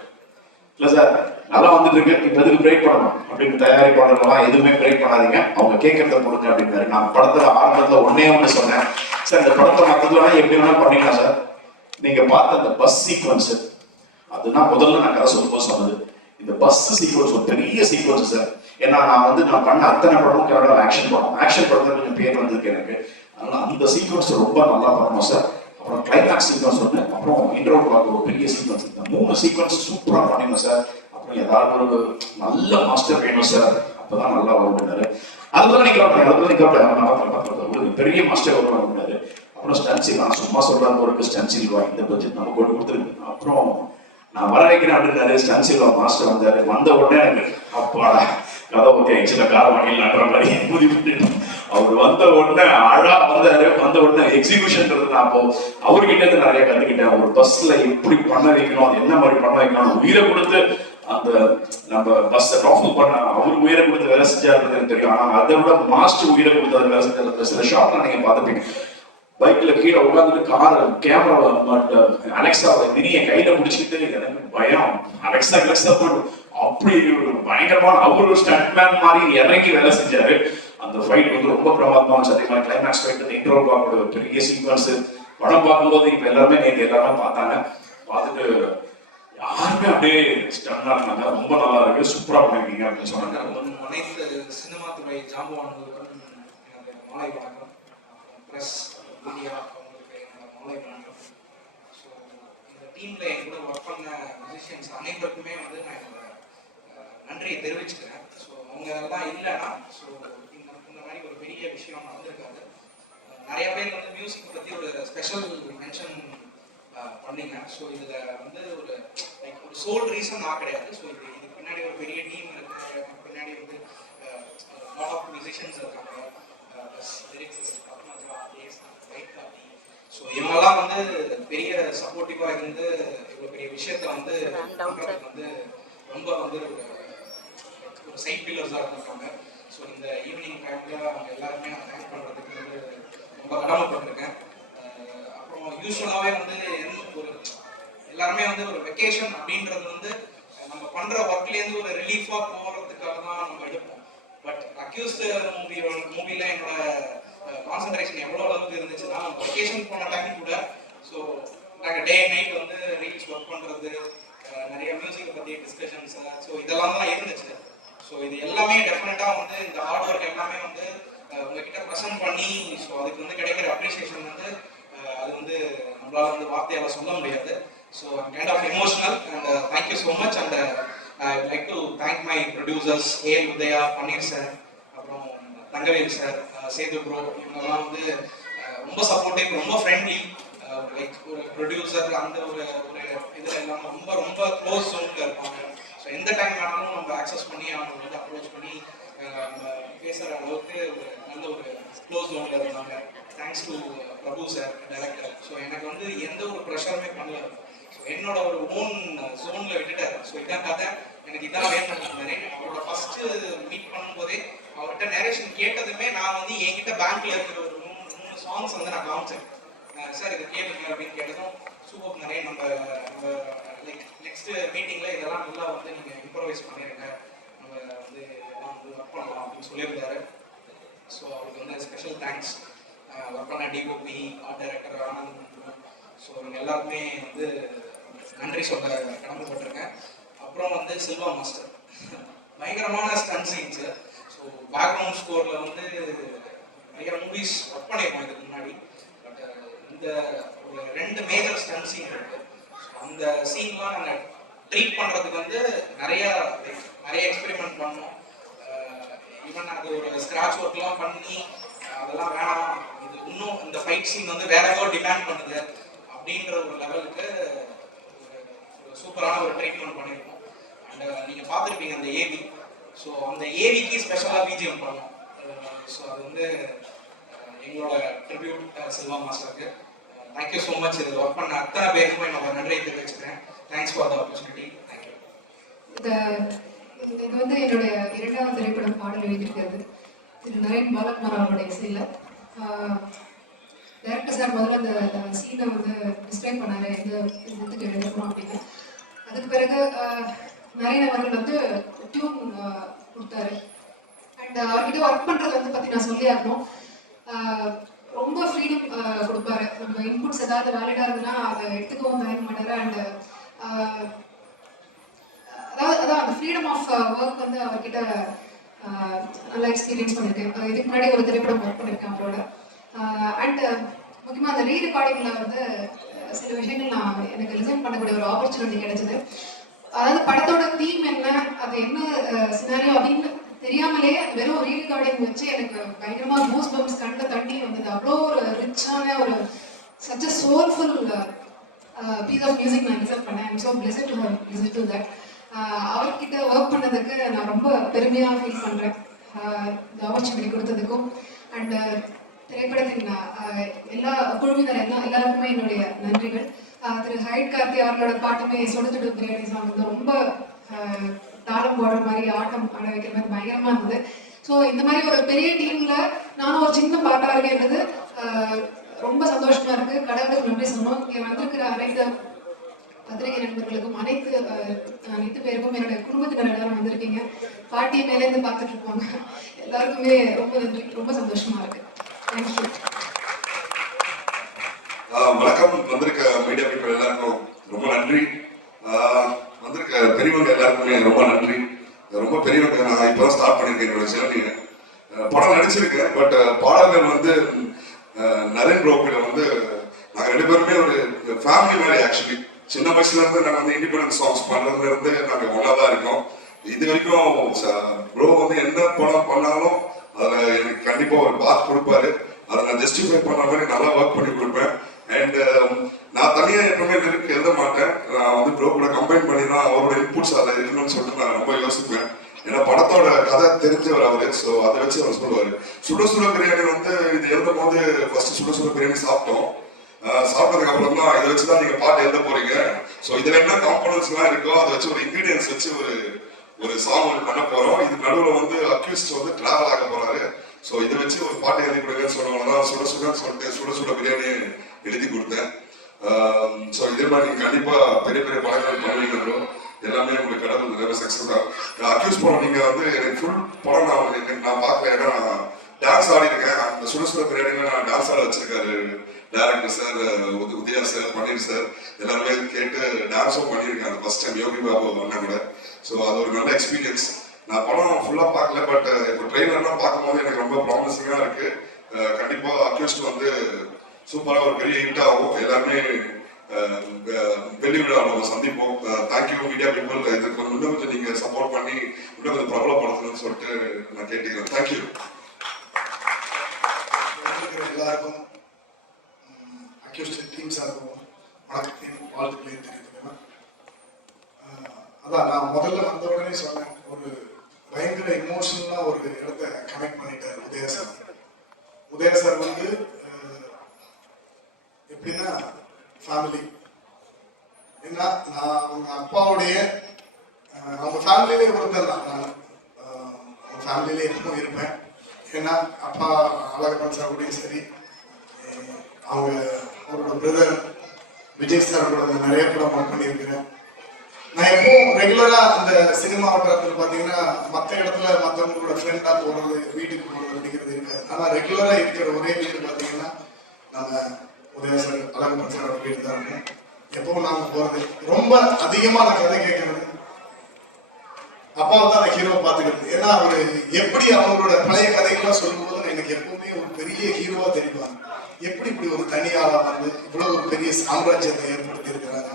இல்ல சார் நல்லா வந்துட்டு இருக்கு, இப்ப எதுக்கு பிரேக் பண்ணணும் அப்படின்னு தயாரிப்பாளர்கள்லாம் எதுவுமே பிரேக் பண்ணாதீங்க, அவங்க கேட்கறத கொடுங்க அப்படின்னாரு. நான் படத்துல ஆரம்பத்துல ஒண்ணு சொன்னேன் சார், இந்த படத்தை மத்ததுல எப்படி வேணா பண்ணிக்கலாம் சார். நீங்க பார்த்த அந்த பஸ் சீக்வன்ஸ், அதுதான் முதல்ல நான் கதை சொல்லும்போது சொன்னது. இந்த பஸ் சீக்வன்ஸ் ஒரு பெரிய சீக்வன்ஸ் சார். ஏன்னா நான் பண்ண அத்தனை படமும் கனடாவில் ஆக்ஷன் படத்துல கொஞ்சம் பேர் வந்திருக்கு எனக்கு. அதனால அந்த சீக்வன்ஸ் ரொம்ப நல்லா பண்ணணும் சார். அப்புறம் கிளைமேக்ஸ் சீக்வன்ஸ் ஒன்று, அப்புறம் இன்ட்ரோ ஒரு பெரிய சீக்வன்ஸ், இந்த 3 சீக்வன்ஸ் சூப்பரா பண்ணிடணும் சார். அப்புறம் ஏதாவது ஒரு நல்ல மாஸ்டர் வேணும் சார், அப்பதான் நல்லா வரும்னாரு. அதுதான் நீங்க ஒரு பெரிய மாஸ்டர் வரும் அப்படின்னாரு. அப்புறம் ஸ்டன்சில் நான் சும்மா சொல்றாங்க ஒரு ஸ்டன்சில் இந்த பட்ஜெட் நம்ம கொண்டு கொடுத்துருக்கு. அப்புறம் நான் வர வைக்கிறேன் அப்படின்னாரு. ஸ்டன்சில் மாஸ்டர் வந்தாரு. வந்த உடனே எனக்கு அப்பாடா கதை ஓகே சில காரம் வாங்கிடலான்ற மாதிரி முடிவு பண்ணிட்டோம். அவர் வந்த உடனே அழகா வந்தாரு. வந்த உடனே எக்ஸிகியூஷன்ன்றது நான் அப்போ அவர்கிட்ட இருந்து நிறைய கத்துக்கிட்டேன். ஒரு பஸ்ல எப்படி பண்ண வைக்கணும், அது என்ன மாதிரி பண்ண வைக்கணும், உயிரை கொடுத்து அந்த நம்ம பஸ் டாஃபில் பண்ண அவர் உயிரை கொடுத்து வேலை செஞ்சாருன்னு எனக்கு தெரியும். ஆனா அதை விட மாஸ்டர் உயிரை கொடுத்து அதை வேலை செஞ்சாரு. சில ஷாட்லாம் நீங்க பார்த்துப்பீங்க, பைக்ல கீழே உட்காந்துட்டு கார் கேமரா அலெக்சாவை மினிய கையில பிடிச்சிட்டு எனக்கு பயம், அலெக்சா போட்டு அப்படி பயங்கரமான அவரு ஸ்டண்ட்மேன் மாதிரி இறங்கி வேலை செஞ்சாரு. அந்த ஃபைட் வந்து ரொம்ப பிரமாதமா இருந்துச்சு. அதே மாதிரி கிளைமேக்ஸ் ஃபைட், இன்ட்ரோ பாக்கோட பெரிய சீக்வன்ஸ் படம் பார்க்கும்போது இப்ப எல்லாருமே பார்த்தாங்க. பார்த்துட்டு யாருமே அப்படியே ஸ்டன்னா இருந்தாங்க. ரொம்ப நல்லா இருக்கு, சூப்பரா பண்ணிருக்கீங்க அப்படின்னு சொன்னாங்க. அனைத்து சினிமா துறை ஜாம்பவான்களுக்கும் மாலை வணக்கம். பிரஸ் மீடியா அவங்களுக்கு மாலை வணக்கம். ஸோ இந்த டீம்ல என் கூட ஒர்க் பண்ண மியூசிஷியன்ஸ் அனைவருக்குமே வந்து நான் நன்றியை தெரிவிச்சுக்கிறேன். ஸோ அவங்க எல்லாம் இல்லைன்னா ஸோ இந்த மாதிரி ஒரு பெரிய விஷயம் நடந்திருக்காது. நிறைய பேர் வந்து மியூசிக் பற்றி ஒரு ஸ்பெஷல் மென்ஷன் பண்ணீங்க. ஸோ இதில் வந்து ஒரு சோல் ரீசன் நான் கிடையாது. ஸோ இதுக்கு பின்னாடி ஒரு பெரிய டீம் இருக்கு, பின்னாடி வந்து லாட் ஆஃப் மியூசிஷியன்ஸ் இருக்காங்க, ப்ளஸ் லிரிக்ஸ் ஸோ இவங்கெல்லாம் வந்து பெரிய சப்போர்ட்டிவாக இருந்து இவ்வளோ பெரிய விஷயத்த வந்து வந்து ரொம்ப வந்து ஒரு சைட் பில்லர்ஸாக இருந்திருக்காங்க. ஸோ இந்த ஈவினிங் டைம்ல அவங்க எல்லாருமே நான் தேங்க் பண்ணுறதுக்கு வந்து ரொம்ப கடமைப்பட்டிருக்கேன். அப்புறம் யூஸ்வலாகவே வந்து ஒரு எல்லாருமே வந்து ஒரு வெக்கேஷன் அப்படின்றது வந்து நம்ம பண்ணுற ஒர்க்லேருந்து ஒரு ரிலீஃபாக போகிறதுக்காக தான் நம்ம எடுப்போம். பட் அக்யூஸ்ட் மூவியில் என்னோட கான்சன்ட்ரேஷன் எவ்வளோ அளவுக்கு இருந்துச்சுன்னா, வெக்கேஷன் போன டைம் கூட ஸோ நாங்கள் டே நைட் வந்து ரீல்ஸ் ஒர்க் பண்ணுறது, நிறைய மியூசிக்கை பற்றி டிஸ்கஷன்ஸ், ஸோ இதெல்லாம் தான் இருந்துச்சு. ஸோ இது எல்லாமே டெஃபினட்டாக வந்து இந்த ஹார்ட் ஒர்க் எல்லாமே வந்து உங்ககிட்ட ப்ரெசென்ட் பண்ணி ஸோ அதுக்கு வந்து கிடைக்கிற அப்ரிசியேஷன் வந்து அது வந்து நம்மளால வந்து வார்த்தையால் சொல்ல முடியாது. So I'm kind of emotional and thank you so much. And I like to thank my producers A Udhaya, Panneer sir, அப்புறம் தங்கவேல் சார், சேது ப்ரோ, இவங்கெல்லாம் வந்து ரொம்ப சப்போர்ட்டிவ், ரொம்ப ஃப்ரெண்ட்லி. லைக் ஒரு ப்ரொடியூசர் அந்த ஒரு இதில் இல்லாமல் ரொம்ப ரொம்ப க்ளோஸ் ஜோனில் இருப்பாங்க. ஸோ எந்த டைம் வேணாலும் நம்ம ஆக்சஸ் பண்ணி அவங்க வந்து அப்ரோச் பண்ணி நம்ம பேசுகிற அளவுக்கு ஒரு நல்ல ஒரு க்ளோஸ் ஜோனில் இருந்தாங்க. Thanks to Prabhu sir, director. So எனக்கு வந்து எந்த ஒரு ப்ரெஷருமே பண்ணல. ஸோ என்னோட ஒரு ஓன் ஜோனில் விட்டுட்டார். ஸோ இதான் கதை, எனக்கு இதான் வேணும்னு அவரோட ஃபர்ஸ்ட்டு மீட் பண்ணும்போதே அவர்கிட்ட நேரேஷன் கேட்டதுமே நான் வந்து என்கிட்ட பேங்க்ல இருக்கிற ஒரு 3 சாங்ஸ் வந்து நான் காமிச்சேன். சார் இதை கேட்டுங்க அப்படின்னு கேட்டதும் சூப்பர் நிறைய நம்ம லைக் நெக்ஸ்ட் மீட்டிங்ல இதெல்லாம் நல்லா வந்து நீங்கள் இம்ப்ரவைஸ் பண்ணிடுங்க, நம்ம வந்து இதெல்லாம் வந்து ஒர்க் பண்ணலாம் அப்படின்னு சொல்லியிருந்தாரு. ஸோ அவருக்கு வந்து ஸ்பெஷல் தேங்க்ஸ். ஒர்க் பண்ண DOP, art director Anand, so இவங்க எல்லாருமே வந்து நன்றி சொல்ல கடமைப்பட்டிருக்கேன். அப்புறம் வந்து சில்வா மாஸ்டர், பயங்கரமான ஸ்டன் சீன்ஸு. ஸோ பேக்ரவுண்ட் ஸ்கோரில் வந்து நிறைய மூவிஸ் ஒர்க் பண்ணியிருக்கோம் இதுக்கு முன்னாடி. பட் இந்த ஒரு 2 மேஜர் ஸ்டன் சீன் இருக்கு. ஸோ அந்த சீன்லாம் நாங்கள் ட்ரீட் பண்ணுறதுக்கு வந்து நிறைய எக்ஸ்பெரிமெண்ட் பண்ணோம். ஈவன் அது ஒரு ஸ்க்ராட்ச் ஒர்க்லாம் பண்ணி அதெல்லாம் வேணாம், இது இன்னும் இந்த ஃபைட் சீன் வந்து வேற ஏதோ டிமாண்ட் பண்ணுது அப்படின்ற ஒரு லெவலுக்கு ஒரு சூப்பரான ஒரு ட்ரீட்மெண்ட் பண்ணியிருக்கோம். அண்ட் நீங்கள் பார்த்துருப்பீங்க அந்த ஏவி. ஸோ அந்த ஏவிக்கு ஸ்பெஷலாக பிஜிஎம் பண்ணோம். ஸோ அது வந்து எங்களோட ட்ரிபியூட் செல்வா மாஸ்டருக்கு. Thank you so much. இதில் ஒர்க் பண்ண அத்தனை பேருக்கும் என்னோட நன்றியை தெரிவிச்சுக்கிறேன். Thanks for the opportunity. Thank you. இது வந்து என்னுடைய 2வது திரைப்படம் பாடல் எழுதியிருக்கிறது திரு நரேன் பாலகுமார் அவருடைய இசையில். டைரக்டர் சார் முதல்ல அந்த சீனை வந்து டிஸ்கிரைப் பண்ணாரு, எந்த இதுக்கு எழுதணும் அப்படின்னு. அதுக்கு பிறகு நரேன் அவர்கள் வந்து டியூன் கொடுத்தாரு. அண்ட் அவர்கிட்ட ஒர்க் பண்ணுறது வந்து பற்றி நான் சொல்லி ஆகணும். ரொம்ப ஃப்ரீடம் கொடுப்பாரு. நம்ம இன்புட்ஸ் ஏதாவது வேலிடாக இருந்ததுன்னா அதை எடுத்துக்கவும் தயங்க மாட்டாரு. அண்ட் அதான் அந்த ஃப்ரீடம் ஆஃப் ஒர்க் வந்து அவர்கிட்ட நல்லா எக்ஸ்பீரியன்ஸ் பண்ணியிருக்கேன். இதுக்கு முன்னாடி ஒரு திரைப்படம் ஒர்க் பண்ணியிருக்கேன் அவரோட. அண்ட் முக்கியமாக அந்த ரீ ரெக்கார்டிங்கில் வந்து சில விஷயங்கள் எனக்கு லிசன் பண்ணக்கூடிய ஒரு ஆப்பர்ச்சுனிட்டி கிடைச்சிது. அதாவது படத்தோட தீம் என்ன, அது என்ன சினாரியோ அப்படின்னு தெரியாமலே வெறும் ரீ ரெக்கார்டிங் வச்சு எனக்கு பயங்கரமாக கூஸ் பம்ப்ஸ் கண்ட தண்ணி வந்தது. அவ்வளோ ஒரு ரிச்சான ஒரு such a soulful piece of music நான் லிசன் பண்ணேன். I'm so blessed to have listen to that. அவர்கிட்ட ஒர்க் பண்ணதுக்கு நான் ரொம்ப பெருமையாக ஃபீல் பண்ணுறேன், இந்த ஆப்பர்ச்சுனிட்டி கொடுத்ததுக்கும். அண்ட் திரைப்படத்தின் எல்லா குழுவினர் எல்லாருக்குமே என்னுடைய நன்றிகள். திரு ஹைட் கார்த்தி அவர்களோட பாட்டுமே சொடுத்துடு பிரியாணி சாங் வந்து ரொம்ப தாளம் போடுற மாதிரி ஆட்டம் ஆட வைக்கிற மாதிரி பயங்கரமாக இருந்தது. ஸோ இந்த மாதிரி ஒரு பெரிய டீமில் நானும் ஒரு சின்ன பாட்டாக இருக்கேன்றது ரொம்ப சந்தோஷமாக இருக்குது. கடவுளுக்கு நன்றி சொன்னோம். இங்கே வந்திருக்கிற அனைத்து பத்திரிகை நண்பர்களுக்கும் அனைத்து பேருக்கும் என்னுடைய குடும்பத்தினர் எல்லாரும் வந்திருக்கீங்க. பாட்டியை மேலேருந்து பார்த்துட்டு இருப்பாங்க. எல்லாருக்குமே ரொம்ப நன்றி, ரொம்ப சந்தோஷமா இருக்கு. தேங்க்யூ. வணக்கம். வந்திருக்க மீடியா பீப்புள் எல்லாருக்கும் ரொம்ப நன்றி. வந்திருக்க பெரியவங்க எல்லாருக்குமே ரொம்ப நன்றி. ரொம்ப பெரியவங்க. நான் இப்பதான் ஸ்டார்ட் பண்ணியிருக்கேன் என்னோட ஜேர்னி. படம் நடிச்சிருக்கேன். பட் பாடல்கள் வந்து நரேன் ப்ரோப்பில வந்து நாங்கள் 2 பேருமே ஒரு ஃபேமிலி மாதிரி. ஆக்சுவலி சின்ன வயசுல இருந்து நாங்கள் வந்து இண்டிபெண்டன்ட் சாங்ஸ் பண்றதுல இருந்து நாங்கள் ஒன்னாதான் இருக்கோம். இது வரைக்கும் ப்ரோ வந்து என்ன படம் பண்ணாலும் அதுல எனக்கு கண்டிப்பா ஒரு பாத் கொடுப்பாரு. அதை நான் ஜஸ்டிஃபை பண்ற மாதிரி நல்லா ஒர்க் பண்ணி கொடுப்பேன். அண்ட் நான் தனியா எப்பவுமே லிரிக் எழுத மாட்டேன். நான் வந்து ப்ரோ கூட கம்பைன் பண்ணி தான் அவரோட இன்புட்ஸ் அதில் இருக்கணும்னு சொல்லிட்டு நான் ரொம்ப யோசிப்பேன். ஏன்னா படத்தோட கதை தெரிஞ்சவர் அவரு. ஸோ அதை வச்சு அவர் சொல்லுவாரு. சுட சுட பிரியாணி வந்து இது எழுதும் போது ஃபர்ஸ்ட் சுட சுட பிரியாணி சாப்பிட்டோம். சாப்பிட்டதுக்கு அப்புறம் தான் இதை வச்சுதான் நீங்க பாட்டு எழுத போறீங்க. ஸோ இதுல என்ன காம்பனன்ட்ஸ் எல்லாம் இருக்கோ அதை வச்சு ஒரு இன்கிரீடியன்ஸ் வச்சு ஒரு சாங் ஒன்று பண்ண போறோம். இது நடுவில் வந்து அக்யூஸ்ட் வந்து டிராவல் ஆக போறாரு. ஸோ இதை வச்சு ஒரு பாட்டு எழுதி கொடுங்கன்னு சொன்னவங்கதான் சுட சுடன்னு சொல்லிட்டு சுட சுட பிரியாணி எழுதி கொடுத்தேன். ஸோ இதே மாதிரி நீங்க கண்டிப்பா பெரிய பெரிய படங்கள் பண்ணுவீங்க ப்ரோ. எல்லாமே உங்களுக்கு கடவுள் நிறைய சக்சஸ் தான். அக்யூஸ் படம் நீங்க வந்து எனக்கு ஃபுல் படம் நான் பார்க்கல. ஏன்னா டான்ஸ் ஆடி இருக்கேன். அந்த சுட சுட பிரியாணில நான் டான்ஸ் ஆட வச்சிருக்காரு டைரக்டர் சார், உதயா சார், பன்னீர் சார் எல்லாருமே கேட்டு டான்ஸும் பண்ணியிருக்கேன். அந்த ஃபர்ஸ்ட் டைம் யோகி பாபு பண்ண கூட. ஸோ அது ஒரு நல்ல எக்ஸ்பீரியன்ஸ். நான் படம் ஃபுல்லா பார்க்கல. பட் இப்போ ட்ரெயிலர்லாம் பார்க்கும்போது எனக்கு ரொம்ப ப்ராமிசிங்கா இருக்கு. கண்டிப்பா அக்யூஸ்ட் வந்து சூப்பரா ஒரு பெரிய ஹிட் ஆகும். எல்லாருமே வெள்ளி விழாவில் சந்திப்போம். Thank you media people. இதுக்கு இன்னும் கொஞ்சம் நீங்க சப்போர்ட் பண்ணி இன்னும் கொஞ்சம் பிரபலப்படுத்தணும்னு சொல்லிட்டு நான் கேட்டுக்கிறேன். தேங்க்யூ. எல்லாருக்கும் அக்யூஸ்ட் டீம் சார்பும் வணக்கத்தையும் வாழ்த்துக்களையும் தெரிவித்துக்கிறேன். அதான் நான் முதல்ல வந்த உடனே சொன்னேன், ஒரு பயங்கர இமோஷனலா ஒரு இடத்த கனெக்ட் பண்ணிட்டார் உதயா சார். உதயா சார் வந்து எப்படின்னா ஃபேமிலி. ஏன்னா நான் அவங்க அப்பாவுடைய அவங்க ஃபேமிலியிலே ஒருத்தர் தான். நான் அவங்க ஃபேமிலியிலே எப்பவும் இருப்பேன். ஏன்னா அப்பா அழகப்பன் சார் கூடயும் சரி, அவரோட பிரதர் விஜய் சார் கூட நிறைய படம் ஒர்க் பண்ணியிருக்கிறேன். நான் எப்பவும் ரெகுலரா அந்த சினிமா வட்டாரத்தில் பார்த்தீங்கன்னா மற்ற இடத்துல மற்றவங்களோட ஃப்ரெண்டா போறது, வீட்டுக்கு போறது அப்படிங்கிறது இருக்காது. ஆனா ரெகுலரா இருக்கிற ஒரே வீடு பார்த்தீங்கன்னா நம்ம உதய சார் அழகப்பன் சார் வீடு தான் இருக்கும். எப்பவும் நாங்கள் போறது ரொம்ப அதிகமா நான் கதை கேட்கறது அப்பாவை தான் அந்த ஹீரோ பார்த்துக்கிறது. ஏன்னா அவரு எப்படி அவங்களோட பழைய கதைகள்லாம் சொல்லும்போது எனக்கு எப்பவுமே ஒரு பெரிய ஹீரோவா தெரிவாங்க. எப்படி இப்படி ஒரு தனியாளா வந்து இவ்வளவு ஒரு பெரிய சாம்ராஜ்யத்தை ஏற்படுத்தி இருக்கிறாங்க.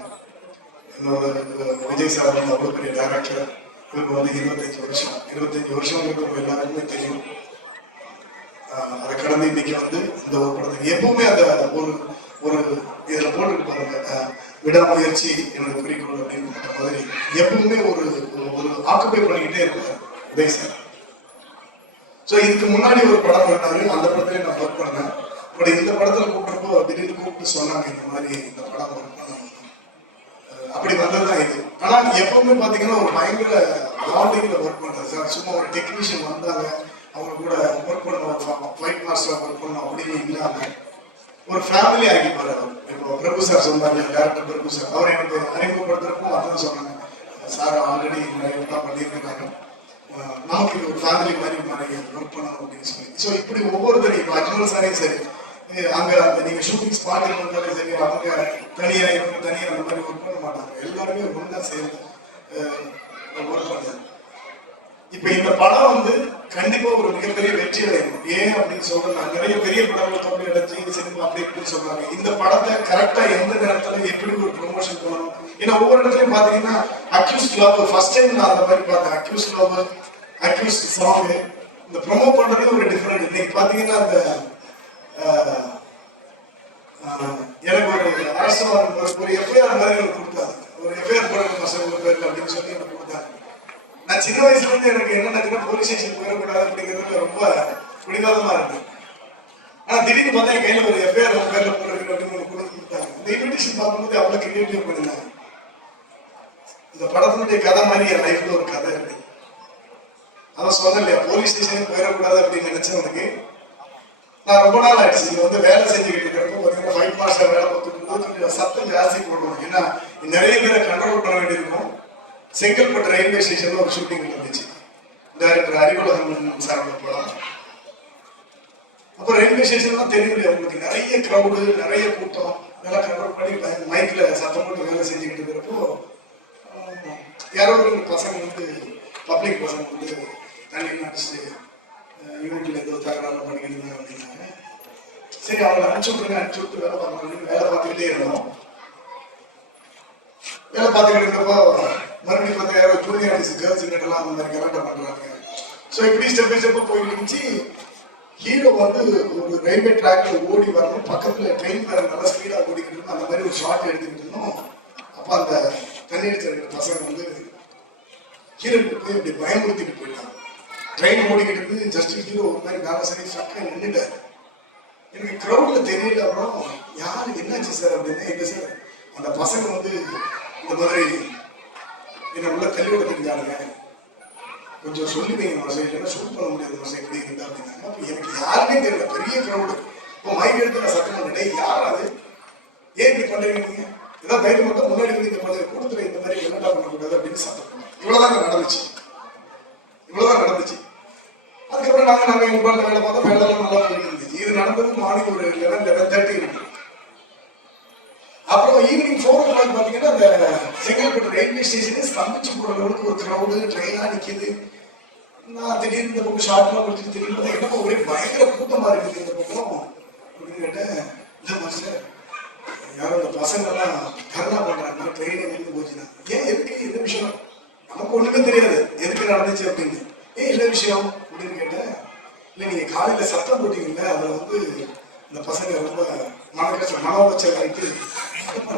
இன்னொரு விஜய் சார் வந்து அவ்வளோ பெரிய டைரக்டர், இவருக்கு வந்து 25 வருஷம் எல்லாருக்குமே தெரியும். அதை கடந்து இன்னைக்கு வந்து இந்த ஒரு படத்துக்கு எப்பவுமே அந்த ஒரு ஒரு இதில் போட்டுட்டு பாருங்க, விடாமுயற்சி என்னோட குறிக்கோள் அப்படின்னு மாதிரி எப்பவுமே ஒரு ஒரு ஆக்குபை பண்ணிக்கிட்டே இருப்பார் உதய் சார். ஸோ இதுக்கு முன்னாடி ஒரு படம் பண்ணாரு, அந்த படத்துலேயே நான் ஒர்க் பண்ணேன். பட் இந்த படத்தில் கூப்பிட்றப்போ திடீர்னு கூப்பிட்டு சொன்னாங்க இந்த மாதிரி இந்த படம் ஒர்க் பண்ணணும், அப்படி வந்ததுதான் இது. ஆனால் எப்பவுமே பார்த்தீங்கன்னா ஒரு பயங்கர பாண்டிங்கில் ஒர்க் பண்ணுறது சார். சும்மா ஒரு டெக்னீஷியன் வந்தாங்க, அவங்க கூட ஒர்க் பண்ண ஃபைட் மாஸ்டர் ஒர்க் பண்ணணும் அப்படின்னு இல்லாமல் ஒரு ஃபேமிலி ஆகிப்பார் அவர். இப்போ பிரபு சார் சொன்னாங்க, டேரக்டர் பிரபு சார், அவர் எனக்கு அறிமுகப்படுத்துறப்போ அதான் சொன்னாங்க, சார் ஆல்ரெடி நிறைய பண்ணியிருக்காங்க, நமக்கு இது ஒரு ஃபேமிலி மாதிரி நிறைய ஒர்க் பண்ணணும் அப்படின்னு சொல்லி. ஸோ இப்படி ஒவ்வொருத்தரையும் இப்போ அஜ்மல் சாரையும் சரி, அங்கே அந்த நீங்கள் ஷூட்டிங் ஸ்பாட்டுக்கு வந்தாலும் சரி, அவங்க தனியாக இவங்க தனியாக அந்த மாதிரி ஒர்க் பண்ண மாட்டாங்க, எல்லாருமே ஒன்றா சேர்ந்து ஒர்க் பண்ணாங்க. இப்போ இந்த படம் வந்து கண்டிப்பா ஒரு மிகப்பெரிய வெற்றி அடையும். ஏன் அப்படின்னு சொல்றேன், நிறைய பெரிய படங்கள் தோல்வி அடைஞ்சு சினிமா அப்படி இப்படின்னு சொல்றாங்க. இந்த படத்தை கரெக்டா எந்த நேரத்துல எப்படி ஒரு ப்ரொமோஷன் பண்ணணும். ஏன்னா ஒவ்வொரு இடத்துலயும் பாத்தீங்கன்னா அக்யூஸ்ட் லவ், ஃபர்ஸ்ட் டைம் நான் அந்த மாதிரி பார்த்தேன். அக்யூஸ்ட் லவ், அக்யூஸ்ட் சாங், இந்த ப்ரொமோட் பண்றதே ஒரு டிஃபரெண்ட். இன்னைக்கு பாத்தீங்கன்னா அந்த எனக்கு ஒரு அரசு ஒரு எஃப்ஐஆர் மாதிரி எனக்கு கொடுத்தாங்க, ஒரு எஃப்ஐஆர் போடுற பசங்க பேர்ல அப்படின்னு சொல்லி எனக்கு கொடுத்தாங்க. நான் சின்ன வயசுல இருந்து எனக்கு என்ன போலீஸ் ஸ்டேஷன் போயிடக்கூடாது அப்படிங்கிறது ரொம்ப பிடிவாதமா இருக்கு. ஆனா திடீர்னு பார்த்தா என் கையில ஒரு எஃப்ஐஆர் பேர்ல போடுறது அப்படின்னு கொடுத்தாங்க. இந்த இன்விடேஷன் பார்க்கும்போது அவ்வளவு கிரியேட்டிவ் பண்ணிருந்தாங்க. இந்த படத்தினுடைய கதை மாதிரி என் லைஃப்ல ஒரு கதை இருக்கு. அதான் சொன்னேன் இல்லையா, போலீஸ் ஸ்டேஷனுக்கு போயிடக்கூடாது அப்படின்னு நினைச்சவனுக்கு நான் ரொம்ப நாள் ஆயிடுச்சு. இது வந்து வேலை செஞ்சுக்கிட்டு இருக்கிறப்போ பார்த்தீங்கன்னா ஃபைட் மாஸ்டர் வேலை பார்த்துட்டு போது கொஞ்சம் சத்தம் ஜாஸ்தி போடணும். ஏன்னா நிறைய பேரை கண்ட்ரோல் பண்ண வேண்டியிருக்கும். செங்கல்பட்டு ரயில்வே ஸ்டேஷன்ல ஒரு ஷூட்டிங் நடந்துச்சு, டைரக்டர் அறிவுலகம் சாரோட படம். அப்போ ரயில்வே ஸ்டேஷன்லாம் தெரியல, உங்களுக்கு நிறைய க்ரௌடு, நிறைய கூட்டம், இதெல்லாம் கண்ட்ரோல் பண்ணி மைக்ல சத்தம் போட்டு வேலை செஞ்சுக்கிட்டு இருக்கிறப்போ யாரோ ஒரு பசங்க வந்து பப்ளிக் பசங்க வந்து தண்ணி அடிச்சுட்டு யூனிட்ல ஏதோ தகராறு பண்ணிக்கிட்டு இருந்தாங்க அப்படின்னாங்க. சரி அவங்களை அனுப்பிச்சு விட்டு வேலை பார்க்கணும், வேலை பார்த்துக்கிட்டே இருந்தோம். வேலை பார்த்துக்கிட்டு இருந்தப்போ மறுபடியும் பார்த்தா யாரோ ஜூனியர் ஆர்டிஸ்ட் கேர்ள்ஸ் கிட்டலாம் அந்த மாதிரி கலாட்டம் பண்றாங்க. ஸோ இப்படி ஸ்டெப் பை ஸ்டெப்பாக போயிட்டு இருந்துச்சு. ஹீரோ வந்து ஒரு ரயில்வே ட்ராக்ல ஓடி வரணும், பக்கத்துல ட்ரெயின் வேற நல்லா ஸ்பீடா ஓடிக்கிட்டு இருந்தோம், அந்த மாதிரி ஒரு ஷார்ட் எடுத்துக்கிட்டு இருந்தோம். அப்போ அந்த தண்ணி அடிச்ச பசங்க வந்து ஹீரோக்கு போய் இப்படி பயமுறுத்திட்டு போயிட்டாங்க. ட்ரெயின் ஓடிக்கிட்டு இருந்து ஜஸ்ட் ஹீரோ ஒரு மாதிரி வேலை சரி சக்க நின்றுட்டாரு. எனக்கு க்ரௌட்ல தெரியல. அப்புறம் யாரு என்னாச்சு சார் அப்படின்னா, இல்லை சார் அந்த பசங்க வந்து இந்த மாதிரி என்ன உள்ள கல்வியோட தெரிஞ்சானுங்க, கொஞ்சம் சொல்லி வைங்க மாசம், இல்லைன்னா ஷூட் பண்ண முடியாது மாசம் எப்படி இருந்தா அப்படின்னாங்க. அப்போ எனக்கு யாருமே தெரியல, பெரிய க்ரௌடு. இப்போ மைக் எடுத்து நான் சத்தம் பண்ணிட்டேன், யாராவது ஏன் இப்படி பண்றீங்க நீங்க, ஏதாவது தைரியம் மட்டும் முன்னாடி வந்து இந்த மாதிரி கூட்டத்துல இந்த மாதிரி என்னடா பண்ணக்கூடாது அப்படின்னு சத்தம் பண்ணேன். இவ்வளவுதாங்க நடந்துச்சு, இவ்வளவுதான் நடந்துச்சு. அதுக்கப்புறம் நாங்க எங்க பாட்டில் வேலை பார்த்தோம், வேலைலாம் நல்லா போயிட்டு இருந்துச்சு. இது நடந்தது மார்னிங் ஒரு 11:30 இருக்கு. அப்புறம் ஈவினிங் 4 o'clock பார்த்தீங்கன்னா அந்த செங்கல்பட்டு ரயில்வே ஸ்டேஷனே ஸ்தம்பிச்சு போகிற அளவுக்கு ஒரு க்ரௌடு, ட்ரெயினாக நிற்கிது. நான் திடீர்னு இந்த பக்கம் ஷார்ட்லாம் கொடுத்துட்டு திடீர்னு என்னப்போ ஒரே பயங்கர கூட்டமாக இருக்குது இந்த பக்கம் அப்படின்னு கேட்டேன். இல்லை மாஸ்டர், யாரும் இந்த பசங்கள்லாம் கருணா பண்ணுறாங்க, ட்ரெயினை நின்று போச்சுன்னா. ஏன் எதுக்கு, என்ன விஷயம், நமக்கு ஒன்றுமே தெரியாது எதுக்கு நடந்துச்சு அப்படின்னு. ஏன் என்ன விஷயம் அப்படின்னு கேட்டேன். இல்லை நீங்கள் காலையில் சத்தம் போட்டீங்கல்ல, அதில் வந்து இந்த பசங்க ரொம்ப மன உளைச்சல் ஆகிட்டு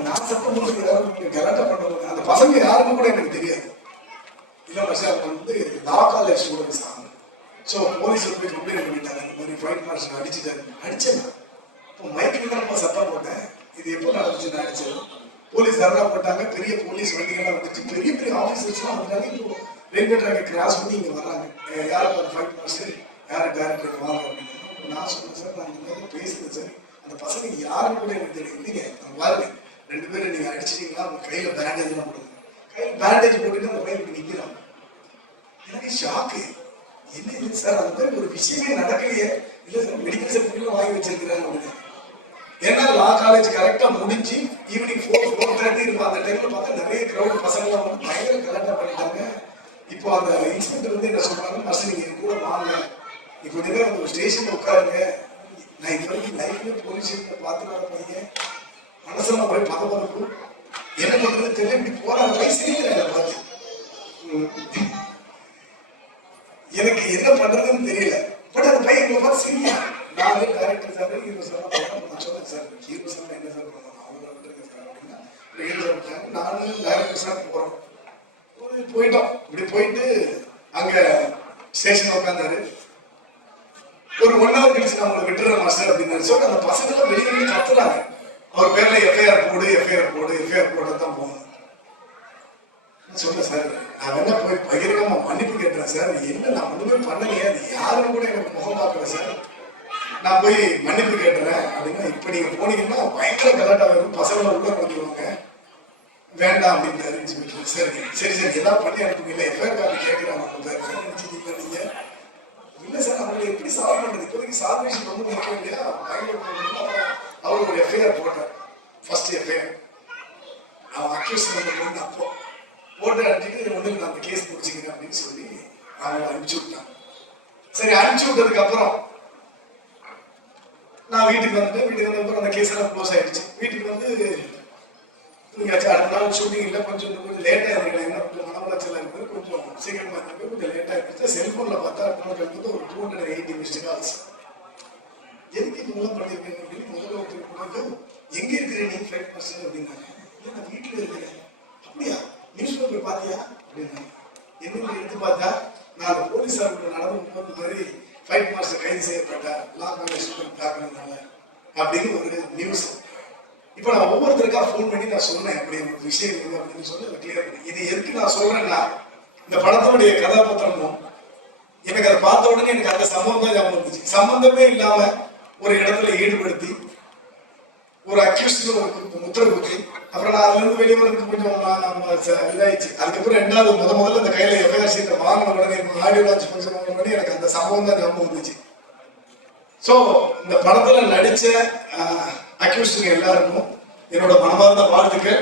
நான் சத்தம் போட்டு யாரும் கலாட்டா பண்ணுறது, அந்த பசங்க யாருக்கும் கூட எனக்கு தெரியாது. இல்லை பஸ் அவங்க வந்து லா காலேஜ் ஸ்டூடெண்ட்ஸ் தான். ஸோ போலீஸ் போய் கம்ப்ளைண்ட் பண்ணிட்டாங்க, இந்த மாதிரி ஃபைட் மாஸ்டர் அடிச்சுட்டாரு. அடிச்சேன், இப்போ மைக்கில் தான் சத்தம் போட்டேன். இது எப்போ நடந்துச்சுன்னு அடிச்சது. போலீஸ் தர்ணா போட்டாங்க, பெரிய போலீஸ் வண்டிகள்லாம் வந்துச்சு, பெரிய பெரிய ஆஃபீஸர்ஸ்லாம் வந்துட்டாங்க. இப்போ ரயில்வே ட்ராக்கை கிராஸ் பண்ணி இங்கே வர்றாங்க. யாருக்கு அந்த ஃபைட் மாஸ்டர், யார் டேரக்டருக்கு வாங்க அப்படின்னு. நான் சொன்னேன் சார், நான் இந்த மாதிரி பேசுகிறேன் சார், அந்த பசங்க யாரும் கூட எனக்கு தெரியும். இல்லைங்க நான் பாருங்க, 2 பேரும் நீங்கள் அடிச்சிட்டீங்களா, அவங்க கையில் பேண்டேஜ்லாம் போடுங்க. கையில் பேண்டேஜ் போட்டுட்டு அந்த பையன் இப்படி நிற்கிறான். எனக்கு ஷாக்கு, என்ன இது சார், அந்த மாதிரி ஒரு விஷயமே நடக்கலையே. இல்லை சார் மெடிக்கல் சர்டிஃபிகேட்லாம் வாங்கி வச்சிருக்கிறாங்க அப்படின்னு. ஏன்னா லா காலேஜ் கரெக்டாக முடிஞ்சு ஈவினிங் 4:30 இருக்கும். அந்த டைமில் பார்த்தா நிறைய க்ரௌட் பசங்களாம் வந்து பயங்கர கலெக்டாக பண்ணிட்டாங்க. இப்போ அந்த இன்ஸ்பெக்டர் வந்து என்ன சொல்கிறாங்க, ஃபஸ்ட்டு நீங்கள் என் கூட வாங்க, இப்போ நீங்கள் அந்த ஸ்டேஷனில் உட்காருங்க. நான் இது வரைக்கும் லைஃப்ல போலீஸ் ஸ்டேஷனில் பார்த்துக்காத பையன், மனசெல்லாம் போய் பதப்பதப்பு. என்ன பண்றது தெரியல, இப்படி போறாங்க போய் சிரிக்கிறாங்க பார்த்து. எனக்கு என்ன பண்றதுன்னு தெரியல. பட் அந்த பையன் எங்களை பார்த்து சிரியா. நானே டைரக்டர் சார் ஹீரோ சார் நான் சொன்னேன் சார் ஹீரோ சார் என்ன சார் பண்ணணும் அவங்க விட்டுருங்க சார் அப்படின்னா ஹீரோ சார் நானும் டைரக்டர் சார் போறோம். போயிட்டோம். இப்படி போயிட்டு அங்க ஸ்டேஷன் உட்காந்தாரு. ஒரு 1 hour கழிச்சு நான் உங்களை விட்டுறேன் மாஸ்டர் அப்படின்னு சொல்லி அந்த பசங்க எல்லாம் வெளியே கத்துறாங்க. அவர் பேர்ல எஃப்ஐஆர் போடு எஃப்ஐஆர் போடு எஃப்ஐஆர் போட தான் போகணும். சொல்ல சார் நான் வேணா போய் பகிரங்கமா மன்னிப்பு கேட்டேன் சார், என்ன நான் ஒண்ணுமே பண்ணலையே, அது யாரும் கூட எனக்கு முகம் பார்க்கல சார், நான் போய் மன்னிப்பு கேட்டுறேன் அப்படின்னா இப்ப நீங்க போனீங்கன்னா பயங்கர கலாட்டா வரும், பசங்களை உள்ள வந்துருவாங்க, வேண்டாம் அப்படின்னு சரி சரி சரி ஏதாவது பண்ணி அனுப்புங்க, எஃப்ஐஆர் காப்பி கேட்கிறாங்க நீங்க இல்ல சார் அவங்களை எப்படி சால்வ் பண்றது, இப்போதைக்கு சால்வேஷன் ரொம்ப முக்கியம் இல்லையா, அவர் ஒரு எஃப்ஐஆர் போட்டார். ஃபர்ஸ்ட் எஃப்ஐஆர் அவன் அக்யூஸ் நம்பர் அப்போ போட்டு அடிச்சுட்டு ஒண்ணு நான் அந்த கேஸ் முடிச்சுக்கிறேன் அப்படின்னு சொல்லி அவங்களை அனுப்பிச்சு விட்டான். சரி அனுப்பிச்சு விட்டதுக்கு அப்புறம் நான் வீட்டுக்கு வந்துட்டு வீட்டுக்கு வந்த அப்புறம் அந்த கேஸ் எல்லாம் க்ளோஸ் ஆயிடுச்சு. வீட்டுக்கு வந்து அடுத்த நாள் ஷூட்டிங் இல்லை, கொஞ்சம் லேட்டாக இருக்கலாம், என்ன கொஞ்சம் மன உளைச்சல் இருக்குது, கொஞ்சம் சீக்கிரமா இருக்கு, கொஞ்சம் லேட்டாக இருந்துச்சு. செல்போன்ல பார்த்தா அடுத்த நாள் கழித்து ஒரு 280 மிஸ்டு கால்ஸ். எதுக்கு இதெல்லாம் பண்ணியிருக்கேன் அப்படின்னு முதல்ல ஒருத்தர் எங்க இருக்கிற நீ ஃபிளைட் மாஸ்டர் அப்படின்னாங்க. இல்லை நான் வீட்டில் இருக்கிறேன். அப்படியா நியூஸ் பேப்பர் பார்த்தியா அப்படின்னா என்ன எடுத்து பார்த்தா நான் அந்த போலீஸார் நடந்து போது மாதிரி ஃபிளைட் மாஸ்டர் கைது செய்யப்பட்டார் லாக் தாக்குனதுனால அப்படின்னு ஒரு நியூஸ். இப்போ நான் ஒவ்வொருத்தருக்கா ஃபோன் பண்ணி நான் சொன்னேன் அப்படி ஒரு விஷயம் இல்லை அப்படின்னு சொல்லி அதை கிளியர் பண்ணி இது எதுக்கு நான் சொல்றேன்னா இந்த படத்தினுடைய கதாபாத்திரமும் எனக்கு அதை பார்த்த உடனே எனக்கு அந்த சம்பவம் தான் ஞாபகம் வந்துச்சு. சம்பந்தமே இல்லாம ஒரு இடத்துல ஈடுபடுத்தி ஒரு அக்யூஸ்ட் ஒரு முத்திரை குத்தி அப்புறம் நான் அதுல இருந்து வெளியே வரதுக்கு கொஞ்சம் இதாயிடுச்சு. அதுக்கப்புறம் ரெண்டாவது முதல்ல இந்த கையில எஃப்ஐஆர் சீட்டை வாங்கின உடனே ஆடியோ லான்ச் ஃபங்க்ஷன் வாங்கின உடனே எனக்கு அந்த சம்பவம் தான் ஞாபகம் வந்துச்சு. ஸோ இந்த படத்துல நடிச்ச அக்யூஸ்டுங்க எல்லாருக்கும் என்னோட மனமார்ந்த வாழ்த்துக்கள்.